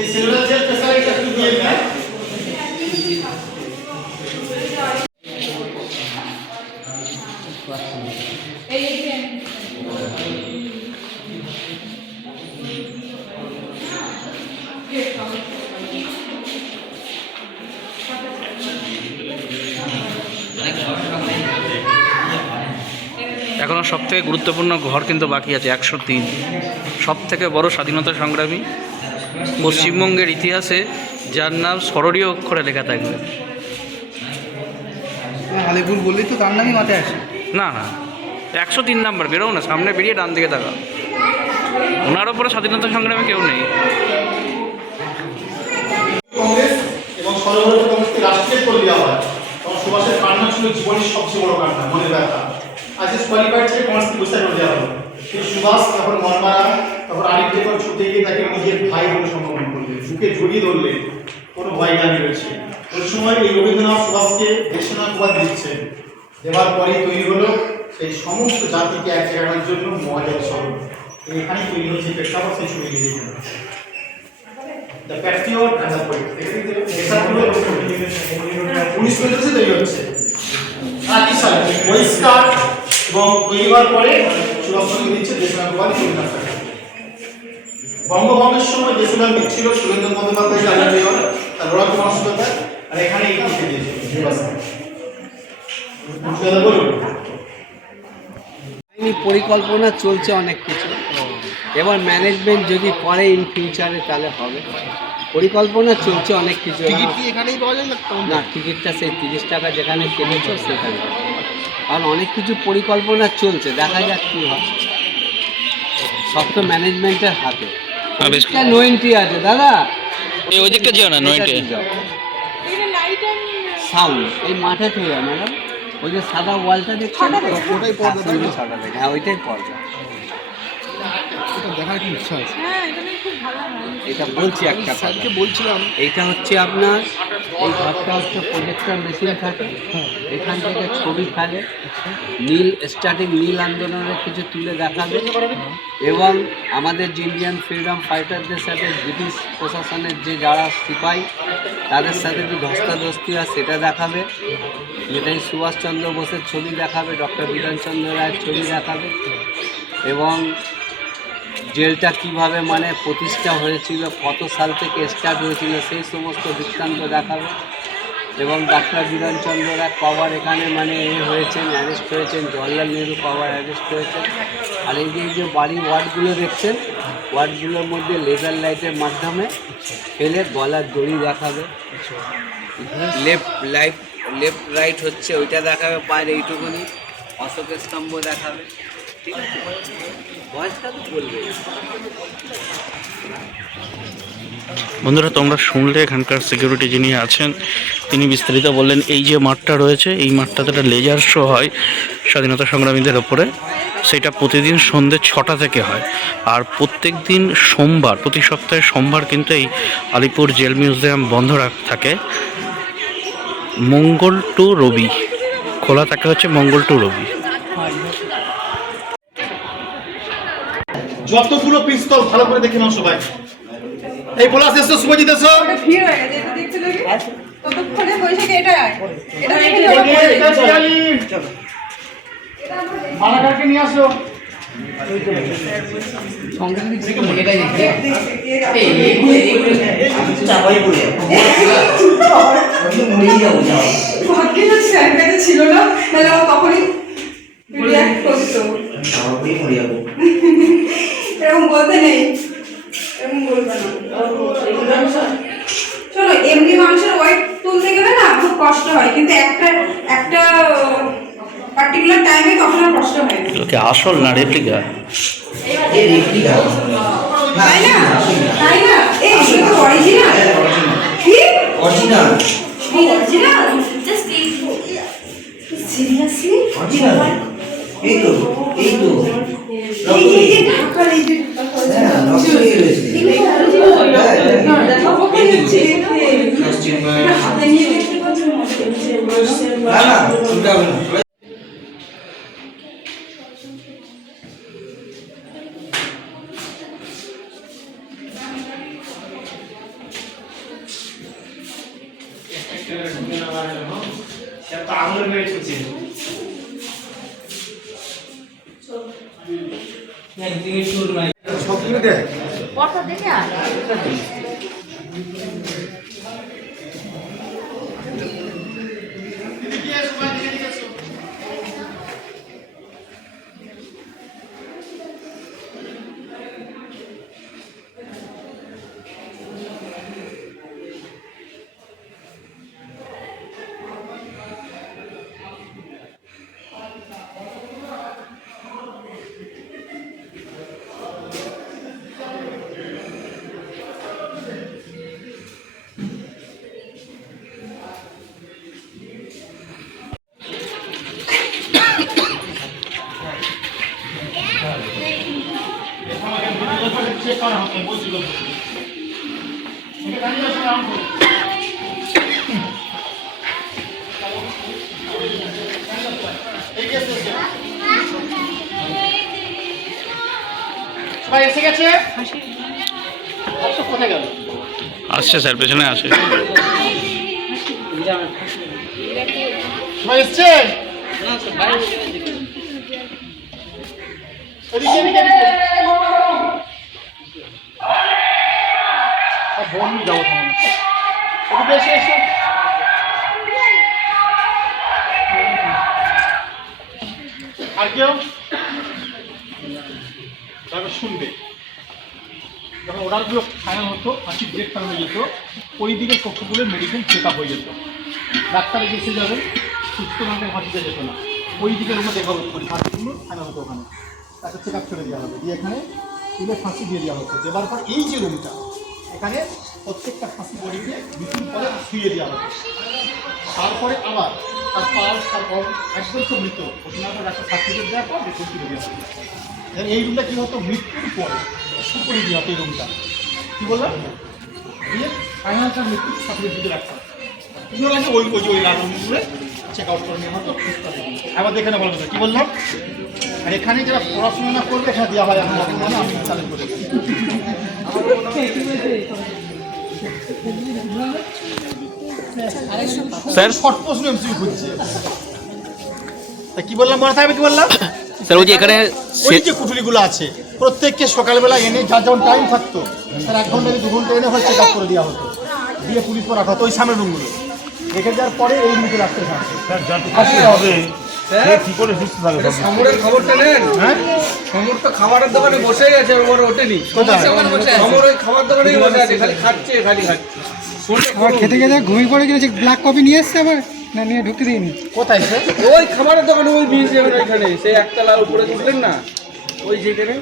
এই সেলুলার জেল প্রেসার এটা একটু দিয়ে দেন। এখনও সব থেকে গুরুত্বপূর্ণ ঘর কিন্তু বাকি আছে 103, সব থেকে বড় স্বাধীনতা সংগ্রামী পশ্চিমবঙ্গের ইতিহাসে, যার নাম স্মরণীয় অক্ষরে লেখা থাকবে। আলিপুর বললেই তো তার নামই মাথায় আসে। না না, 103 নাম্বার, বেরো না, সামনে বেরিয়ে ডান দিকে থাকা। ওনার ওপরে স্বাধীনতা সংগ্রামে কেউ নেই। কংগ্রেস এবং সর্বভারতীয় কংগ্রেসকে রাষ্ট্রীয় করে দেওয়া হয়, তখন সুভাষের কান্না ছিল জীবনের সবচেয়ে বড় কান্না, মনের ব্যথা। আজ কোয়ালিফাইড থেকে কংগ্রেসকে বহিষ্কার করে দেওয়া হলো। কিন্তু সুভাষ তখন মনমারা, তখন আরেকবার ছুটে গিয়ে তাকে নিজের ভাই বলে সম্বোধন করলেন, বুকে জড়িয়ে ধরলেন, কোনো ভয় গান রয়েছে। ওই সময় এই রবীন্দ্রনাথ সুভাষকে দেশনাথ উপাধি দিচ্ছেন, দেওয়ার পরেই তৈরি হলো সেই সমস্ত জাতিকে এক জায়গার জন্য মহাজাত সড়ক। এখানেই তৈরি হচ্ছে প্রেক্ষাপট, সেই ছবি দিয়ে দিয়েছেন the Patriot and the poet. এখানে 19 তৈরি হচ্ছে। আর কি সালে বহিষ্কার এবং তৈরি হওয়ার পরে সুভাষচন্দ্র দিচ্ছে দেশনাথ উপাধি রবীন্দ্রনাথ ঠাকুর। বঙ্গভঙ্গের সময় দেশনাথ দিচ্ছিল সুরেন্দ্র বন্দ্যোপাধ্যায় চালিয়ে দেওয়া, তার রোড়াকে মানসিকতায়, আর এখানে এই লিখে দিয়েছে বলুন। পরিকল্পনা চলছে অনেক কিছু, এবার ম্যানেজমেন্ট যদি করে ইন ফিউচারে তাহলে হবে। পরিকল্পনা চলছে অনেক কিছু। টিকিট কি এখানেই পাওয়া যায় না, টিকিটটা সেই 30 টাকা যেখানে কিনেছো সেখানে, কারণ অনেক কিছু পরিকল্পনা চলছে, দেখা যাক কী হয়। সব তো ম্যানেজমেন্টের হাতে। নো এন্ট্রি আছে দাদা, ওই দিকটা যেও না, নো এন্ট্রি। সাউন্ড এই মাঠে থেকে যায় ম্যাডাম, ওই যে সাদা ওয়ালটা দেখছেন, ওটাই পর্দা, হ্যাঁ ওইটাই পর্দা। এটা দেখার কি ইচ্ছা আছে। এটা বলছি একটা কথা বলছিলাম, এইটা হচ্ছে আপনার এই ঘরটা হচ্ছে প্রজেক্টর মেশিন থাকে, এখান থেকে ছবি ফেলে, নীল স্টার্টিং নীল আন্দোলনের কিছু তুলে দেখাবে এবং আমাদের যে ইন্ডিয়ান ফ্রিডম ফাইটারদের সাথে ব্রিটিশ প্রশাসনের যে যারা সিপাহী তাদের সাথে যে ধস্তাধস্তি হয় সেটা দেখাবে, নেতাজি সুভাষচন্দ্র বোসের ছবি দেখাবে, ডক্টর বিধানচন্দ্র রায়ের ছবি দেখাবে এবং জেলটা কিভাবে মানে প্রতিষ্ঠা হয়েছিল, কত সাল থেকে স্টার্ট হয়েছিল সেই সমস্ত বৃত্তান্ত দেখাবে এবং ডক্টর বিধানচন্দ্র রায় কবার এখানে মানে হয়েছেন, অ্যারেস্ট হয়েছেন, জওয়াহরলাল নেহরু কবার অ্যারেস্ট হয়েছেন। আর এই যে বাড়ির ওয়ার্ডগুলো দেখছেন, ওয়ার্ডগুলোর মধ্যে লেজার লাইটের মাধ্যমে ফেলে গলার দড়ি দেখাবে, লেফট রাইট হচ্ছে ওইটা দেখাবে, পায়ের এইটুকুনি অশোকের স্তম্ভ দেখাবে। ঠিক আছে, বয়সটা তো বলবে। বন্ধুরা তোমরা শুনলে এখানকার সিকিউরিটি যিনি আছেন তিনি বিস্তারিত বললেন। এই যে মাঠটা রয়েছে এই মাঠটাতে একটা লেজার শো হয় স্বাধীনতা সংগ্রামীদের ওপরে, সেটা প্রতিদিন সন্ধ্যে 6টা থেকে হয়। আর প্রত্যেক দিন সোমবার, প্রতি সপ্তাহে সোমবার কিন্তু এই আলিপুর জেল মিউজিয়াম বন্ধ থাকে, মঙ্গল টু রবি খোলা থাকে, হচ্ছে মঙ্গল টু রবি। যতগুলো পিস্তল ভালো করে দেখে নাও সবাই। এই পলাশ এসো, শুভজিৎ এসো। ভিড় হয়ে গেছে, এটা দেখতে দেখি ততক্ষণে বৈশাখে এটা মালাকারকে নিয়ে আসো। ছিল না, তাহলে ও তখনই রিঅ্যাক্ট করতো। এরকম বলতে নেই, এরকম বলবে না। চলো, এমনি মানুষের ওয়েট তুলতে গেলে না খুব কষ্ট হয়, কিন্তু একটা পার্টিকুলার টাইমে তখন আর কষ্ট হয় না। ওকে আসল না রেপ্লিকা? তাই না? তাই না? এই এগুলো তো অরিজিনাল। কি? Original? Original? Just seriously? Original? এই তো এই যে ঢাকার এই যে হাতে নিয়ে দেখতে পাচ্ছি। সবগুলো দেখ। কথা দেখে আর সবাই এসে গেছে? কোথায় গেল? আসছে স্যার, পেছনে আসে। সবাই এসছে? বোন যাবো এদিকে এসে এসো। আর কেউ তারপর শুনবে, যখন অর্ডারগুলো ফাইনাল হতো, ফাঁসির ডেট ফাইনাল হয়ে যেত, ওই দিকে কক্ষগুলোর মেডিকেল চেক আপ হয়ে যেত। ডাক্তার এসে যাবে, সুস্থ ভাবে ফাঁসিতে যেত না, ওই দিকের রুমে দেখা হতো, ফাঁসিগুলো ফাইনাল হতো ওখানে, তাকে চেক আপ করে দেওয়া হবে, দিয়ে এখানে তুলে ফাঁসি দিয়ে দেওয়া হতো। দেওয়ার পর এই যে রুমটা, এখানে প্রত্যেকটা ফাঁসি বডিকে বিক্রির পরে শুয়ে দেওয়া হবে। তারপরে আবার তার পালস, তার একদম তো মৃত ওখানে একটা সার্টিফিকেট দেওয়ার পর দেখুন তুলে দেওয়া হবে। এই রুমটা কী হতো মৃত্যুর পরে সুপরি দিয়ে হতো এই রুমটা কী বললাম দিয়ে ফাইনালটা মৃত্যুর সাথে দিতে রাখতাম কী বললাম ওই ওই ওই লাল রুমগুলো চেক আউট করে নেওয়া হতো আবার এখানে বলা হতো কী বললাম আর এখানে যারা পড়াশোনা করবে এখানে দেওয়া হয় এখন বর্তমানে আমি চালু করে স্যার শর্ট প্রশ্ন এমসিকিউ খুঁজছে তা কি বললাম মনে থাকবে কি বললাম স্যার ওই যে এখানে ওই যে কুঠুরিগুলো আছে প্রত্যেককে সকালবেলা এনে যার যেমন টাইম থাকতো স্যার 1 ঘন্টা 2 ঘন্টা এনে হচ্ছে চেক করে দেওয়া হতো দিয়ে পুলিশ পর রাখা হতো ওই সামনের রুমগুলো রেখে যাওয়ার পরে এই রুমকে রাখতে হবে কি করে সুস্থ থাকবে সমরের খবরটা নেন। হ্যাঁ সমর তো খাবারের দোকানে বসেই আছে, ওর ওঠেনি। সমর ওই খাবার দোকানেই বসে আছে, খালি খাচ্ছে খালি খাচ্ছে। আবার খেতে খেতে ঘুমিয়ে পড়ে গেছে, ব্ল্যাক কফি নিয়ে এসছে আবার না নিয়ে ঢুকতে দিইনি। কোথায় স্যার ওই খাবারের দোকানে ওই বীজ যেমন ওইখানে সেই একতলার উপরে উঠলেন না ওই যেখানে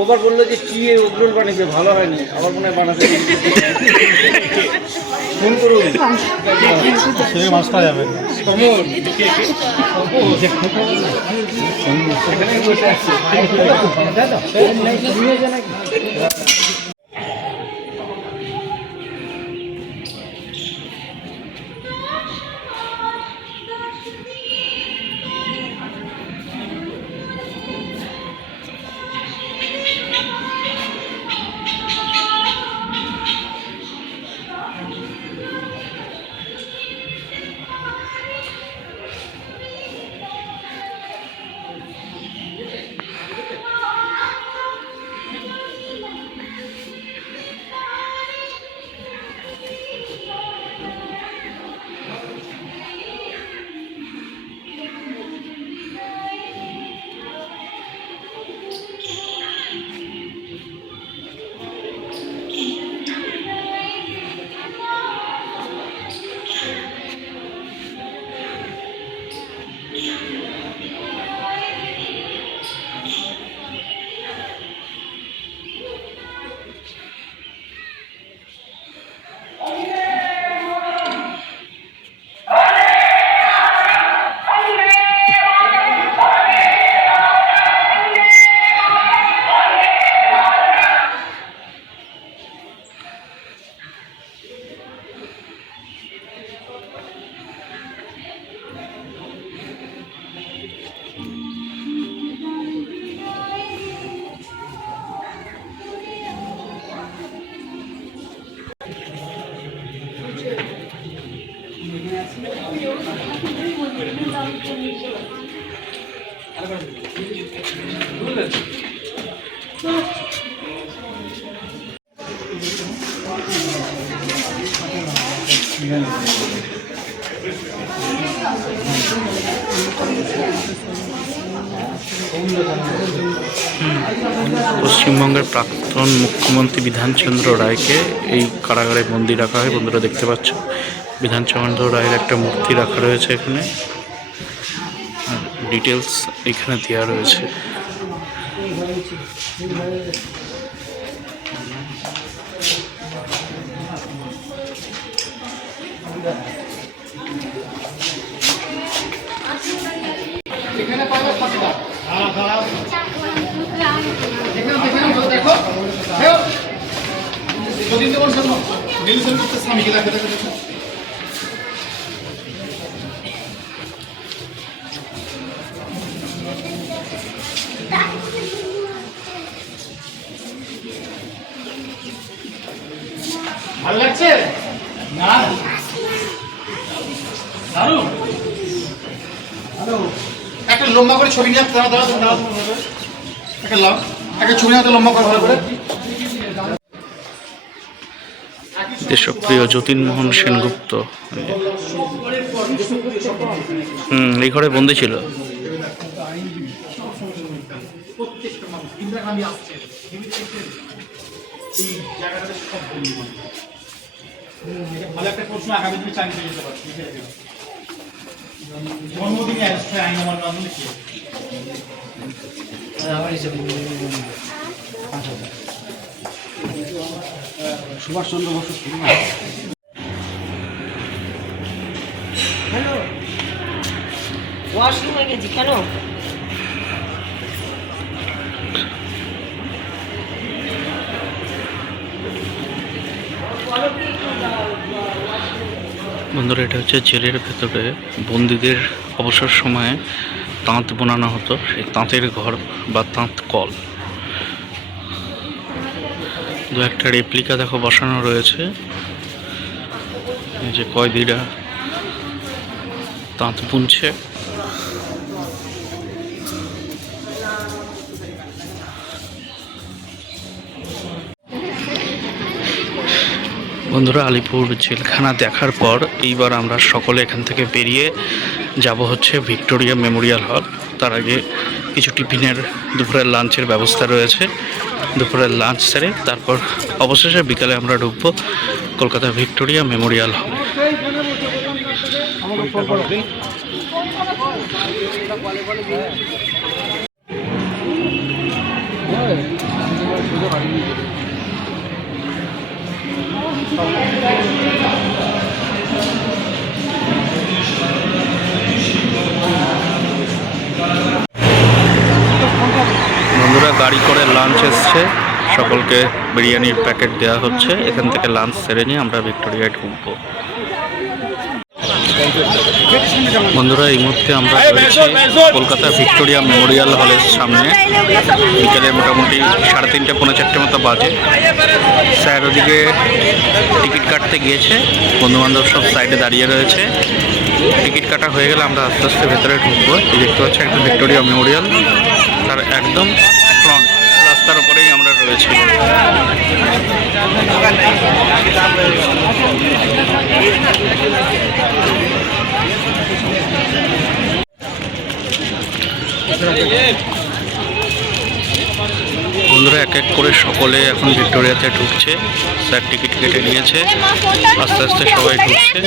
ওবার বললো যে কি উগ্রল বানিয়েছে ভালো হয়নি, আবার মনে হয় বানাতে ফোন করুন সে মাছ খাওয়া যাবে সমর এখানে বসে আছে। পশ্চিমবঙ্গের প্রাক্তন মুখ্যমন্ত্রী বিধানচন্দ্র রায়কে এই কারাগারে বন্দি রাখা হয়। বন্ধুরা দেখতে পাচ্ছ বিধানচন্দ্র রায়ের একটা মূর্তি রাখা রয়েছে এখানে, ডিটেলস এখানে দেওয়া রয়েছে। এখানে পাবে ফাঁসিটা দেখো যতীন দেবন শর্মা রিলেশন করতে স্বামীকে দেখে দেখে দেখো ভালো লাগছে না দারুণ হ্যালো একটা লম্বা করে ছবি নিয়ে দাঁড়া দাঁড়া দাঁড়া একটা একটা ছবি নিয়ে লম্বা করে ভালো করে দেশপ্রিয় যতীনমোহন সেনগুপ্ত এই ঘরে বন্দি ছিল। প্রত্যেকটা মানুষ ইন্দিরাগান্ধী আসছে এই জায়গাটাতে সব বন্দি মানুষ ভালো একটা প্রশ্ন আগামী দিনে চাকরি পেয়ে যেতে পারছি জন্মদিনে আইন আমার নাম লিখে সুভাষচন্দ্র বসু ওয়াশরুমে গেছি কেন? বন্ধুরা, এটা হচ্ছে জেলের ভেতরে বন্দীদের অবসর সময়ে তাঁত বোনানো হতো, সেই তাঁতের ঘর বা তাঁত কল। দু একটা রেপ্লিকা দেখো বসানো রয়েছে। এই যে কয়েদিরা তাঁত বুনছে। বন্ধুরা, আলিপুর জেলখানা দেখার পর এইবার আমরা সকলে এখান থেকে বেরিয়ে যাব হচ্ছে ভিক্টোরিয়া মেমোরিয়াল হল। তার আগে কিছু টিফিনের দুপুরের লাঞ্চের ব্যবস্থা রয়েছে। দুপুরের লাঞ্চ সেরে তারপর অবশেষে বিকালে আমরা ঢুকবো কলকাতা ভিক্টোরিয়া মেমোরিয়াল হল। বন্ধুরা, গাড়ি করে লাঞ্চ এসছে, সকলকে বিরিয়ানির প্যাকেট দেওয়া হচ্ছে। এখান থেকে লাঞ্চ সেরে নিয়ে আমরা ভিক্টোরিয়ায় ঢুকবো। বন্ধুরা, এই মুহূর্তে আমরা রয়েছি কলকাতা ভিক্টোরিয়া মেমোরিয়াল হলের সামনে। বিকেলে মোটামুটি 3:30 পৌনে 4টে মতো বাজে। স্যার ওদিকে টিকিট কাটতে গিয়েছে, বন্ধুবান্ধব সব সাইডে দাঁড়িয়ে রয়েছে। টিকিট কাটা হয়ে গেলে আমরা আস্তে আস্তে ভেতরে ঢুকবো। এই দেখতে পাচ্ছি একটা ভিক্টোরিয়া মেমোরিয়াল, তার একদম ফ্রন্ট রাস্তার উপরেই আমরা রয়েছি। বন্ধুরা, এক এক করে সকলে এখন ভিক্টোরিয়াতে ঢুকছে। স্যার টিকিট কেটে নিয়েছে, আস্তে আস্তে সবাই ঢুকছে।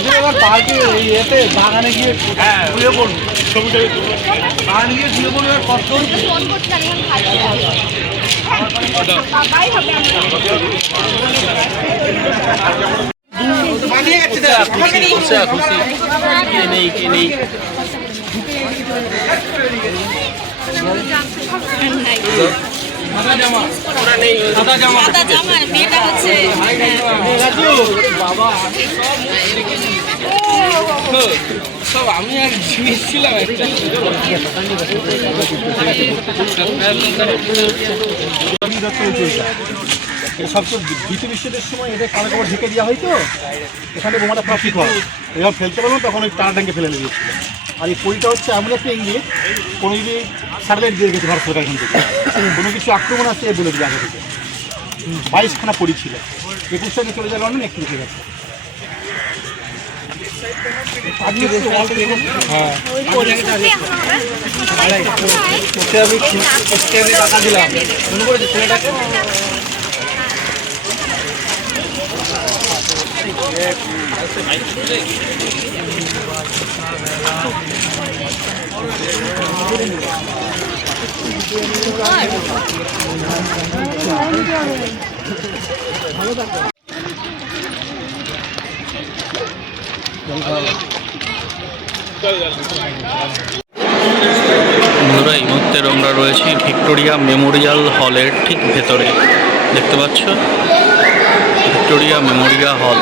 আমি এক জিনিস ছিলাম সবচেয়ে দ্বিতীয় বিশ্বযুদ্ধের সময় এদের কালো কাপড় ঢেকে দেওয়া হয়তো, এখানে বোমাটা প্রাপ্তিক হয়, এবার ফেলতে পারবো তখন ওই টানা ট্যাঙ্কে ফেলে দিয়েছিল। আর এই পরিটা হচ্ছে এমন একটা ইঙ্গিত, কোনো যদি স্যাটেলাইট দিয়ে গেছে ভারত সরকার এখান থেকে, কোনো কিছু আক্রমণ আছে বলে দিয়ে আগে থেকে 22খানা পরি ছিল। 21 তারিখে চলে যাওয়ার লন্ডন, একটু ঢুকে গেছে। টাকা দিলাম মনে করেছে ছেলেটাকে। বন্ধুরা, এই মুহূর্তে আমরা রয়েছি ভিক্টোরিয়া মেমোরিয়াল হলের ঠিক ভেতরে। দেখতে পাচ্ছ ভিক্টোরিয়া মেমোরিয়াল হল,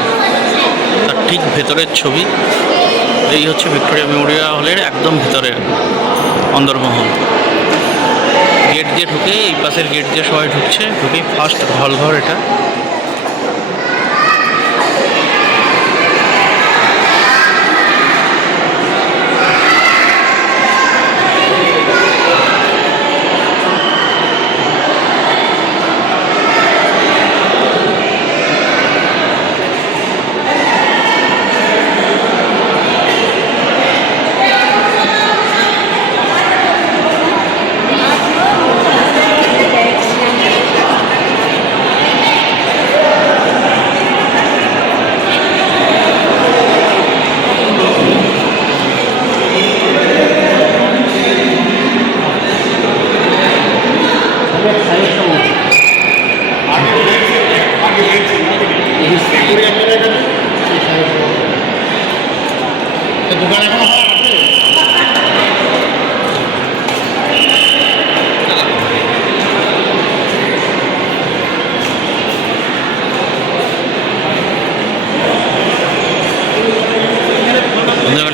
তার ঠিক ভেতরের ছবি। এই হচ্ছে ভিক্টোরিয়া মেমোরিয়াল হলের একদম ভেতরের অন্দরমহল। গেট দিয়ে ঢুকে, এই পাশের গেট দিয়ে সবাই ঢুকছে, ঢুকে ফার্স্ট হল ঘর এটা।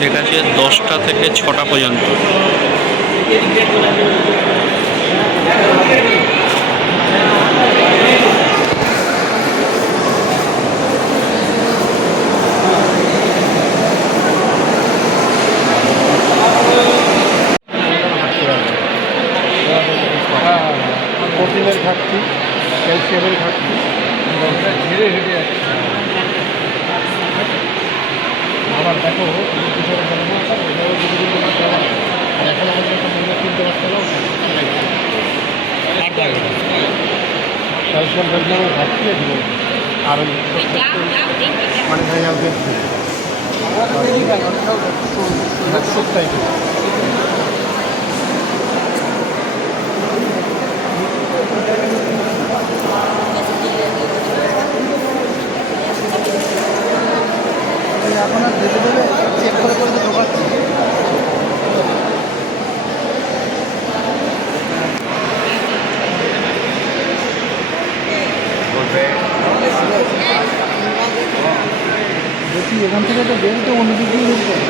লেখা আছে 10টা থেকে 6টা পর্যন্ত। প্রোটিনের ঘাটতি, ক্যালসিয়ামের ঘাটতি, ধীরে হেঁটে যাচ্ছে। আবার দেখো এখন আমাদের একটা মনে কিনতে পারছে না, ক্যালসিয়াম ক্যালসিয়ামের ঘাটতি আর ওই মানে টাইপের। এখন আর ধীরে ধীরে চেক করে করে তো ঢোকাচ্ছি। দেখি এখান থেকে তো বেরোতে অন্যদিক দিয়ে বেরোতে হবে।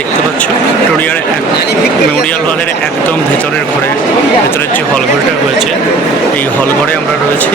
দেখতে পাচ্ছ ভিক্টোরিয়ার মেমোরিয়াল হলের একদম ভেতরের ঘরে, ভেতরের যে হল ঘরটা রয়েছে এই হল ঘরে আমরা রয়েছি।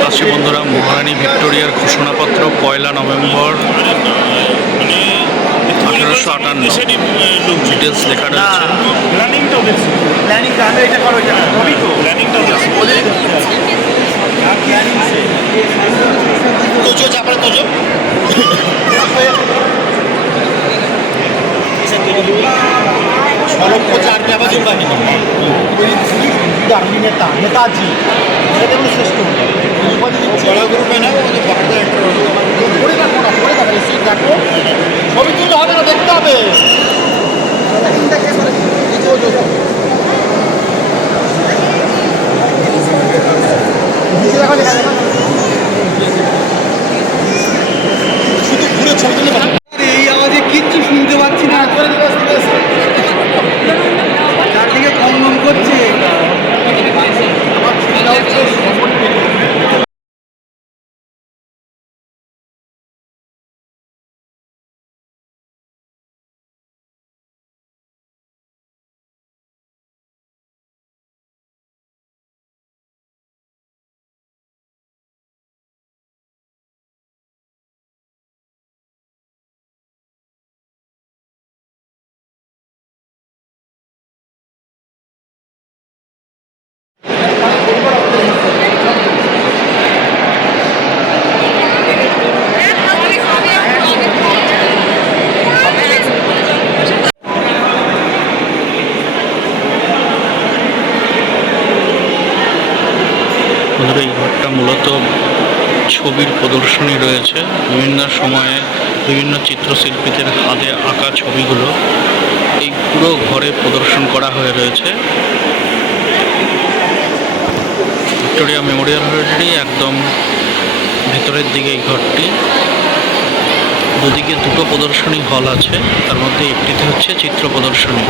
পাশে বন্ধুরা মহারানী ভিক্টোরিয়ার ঘোষণাপত্র 1 নভেম্বর 1858 ডিটেলস লেখা রয়েছে। नेताजी श्रेष्ठ बड़ा ग्रुप है ना, ছবি তুলতে হবে না, দেখতে হবে। শুধু ঘুরে ছবি তুলে এই আওয়াজে কিচ্ছু শুনতে পাচ্ছি না, চারদিকে কম কম করছে। এই ঘরটা মূলত ছবির প্রদর্শনী রয়েছে, বিভিন্ন সময়ে বিভিন্ন চিত্রশিল্পীদের হাতে আঁকা ছবিগুলো এই পুরো ঘরে প্রদর্শন করা হয়ে রয়েছে। ভিক্টোরিয়া মেমোরিয়াল হলেরই একদম ভেতরের দিকে এই ঘরটি। দুদিকে দুটো প্রদর্শনী হল আছে, তার মধ্যে একটিতে হচ্ছে চিত্র প্রদর্শনী।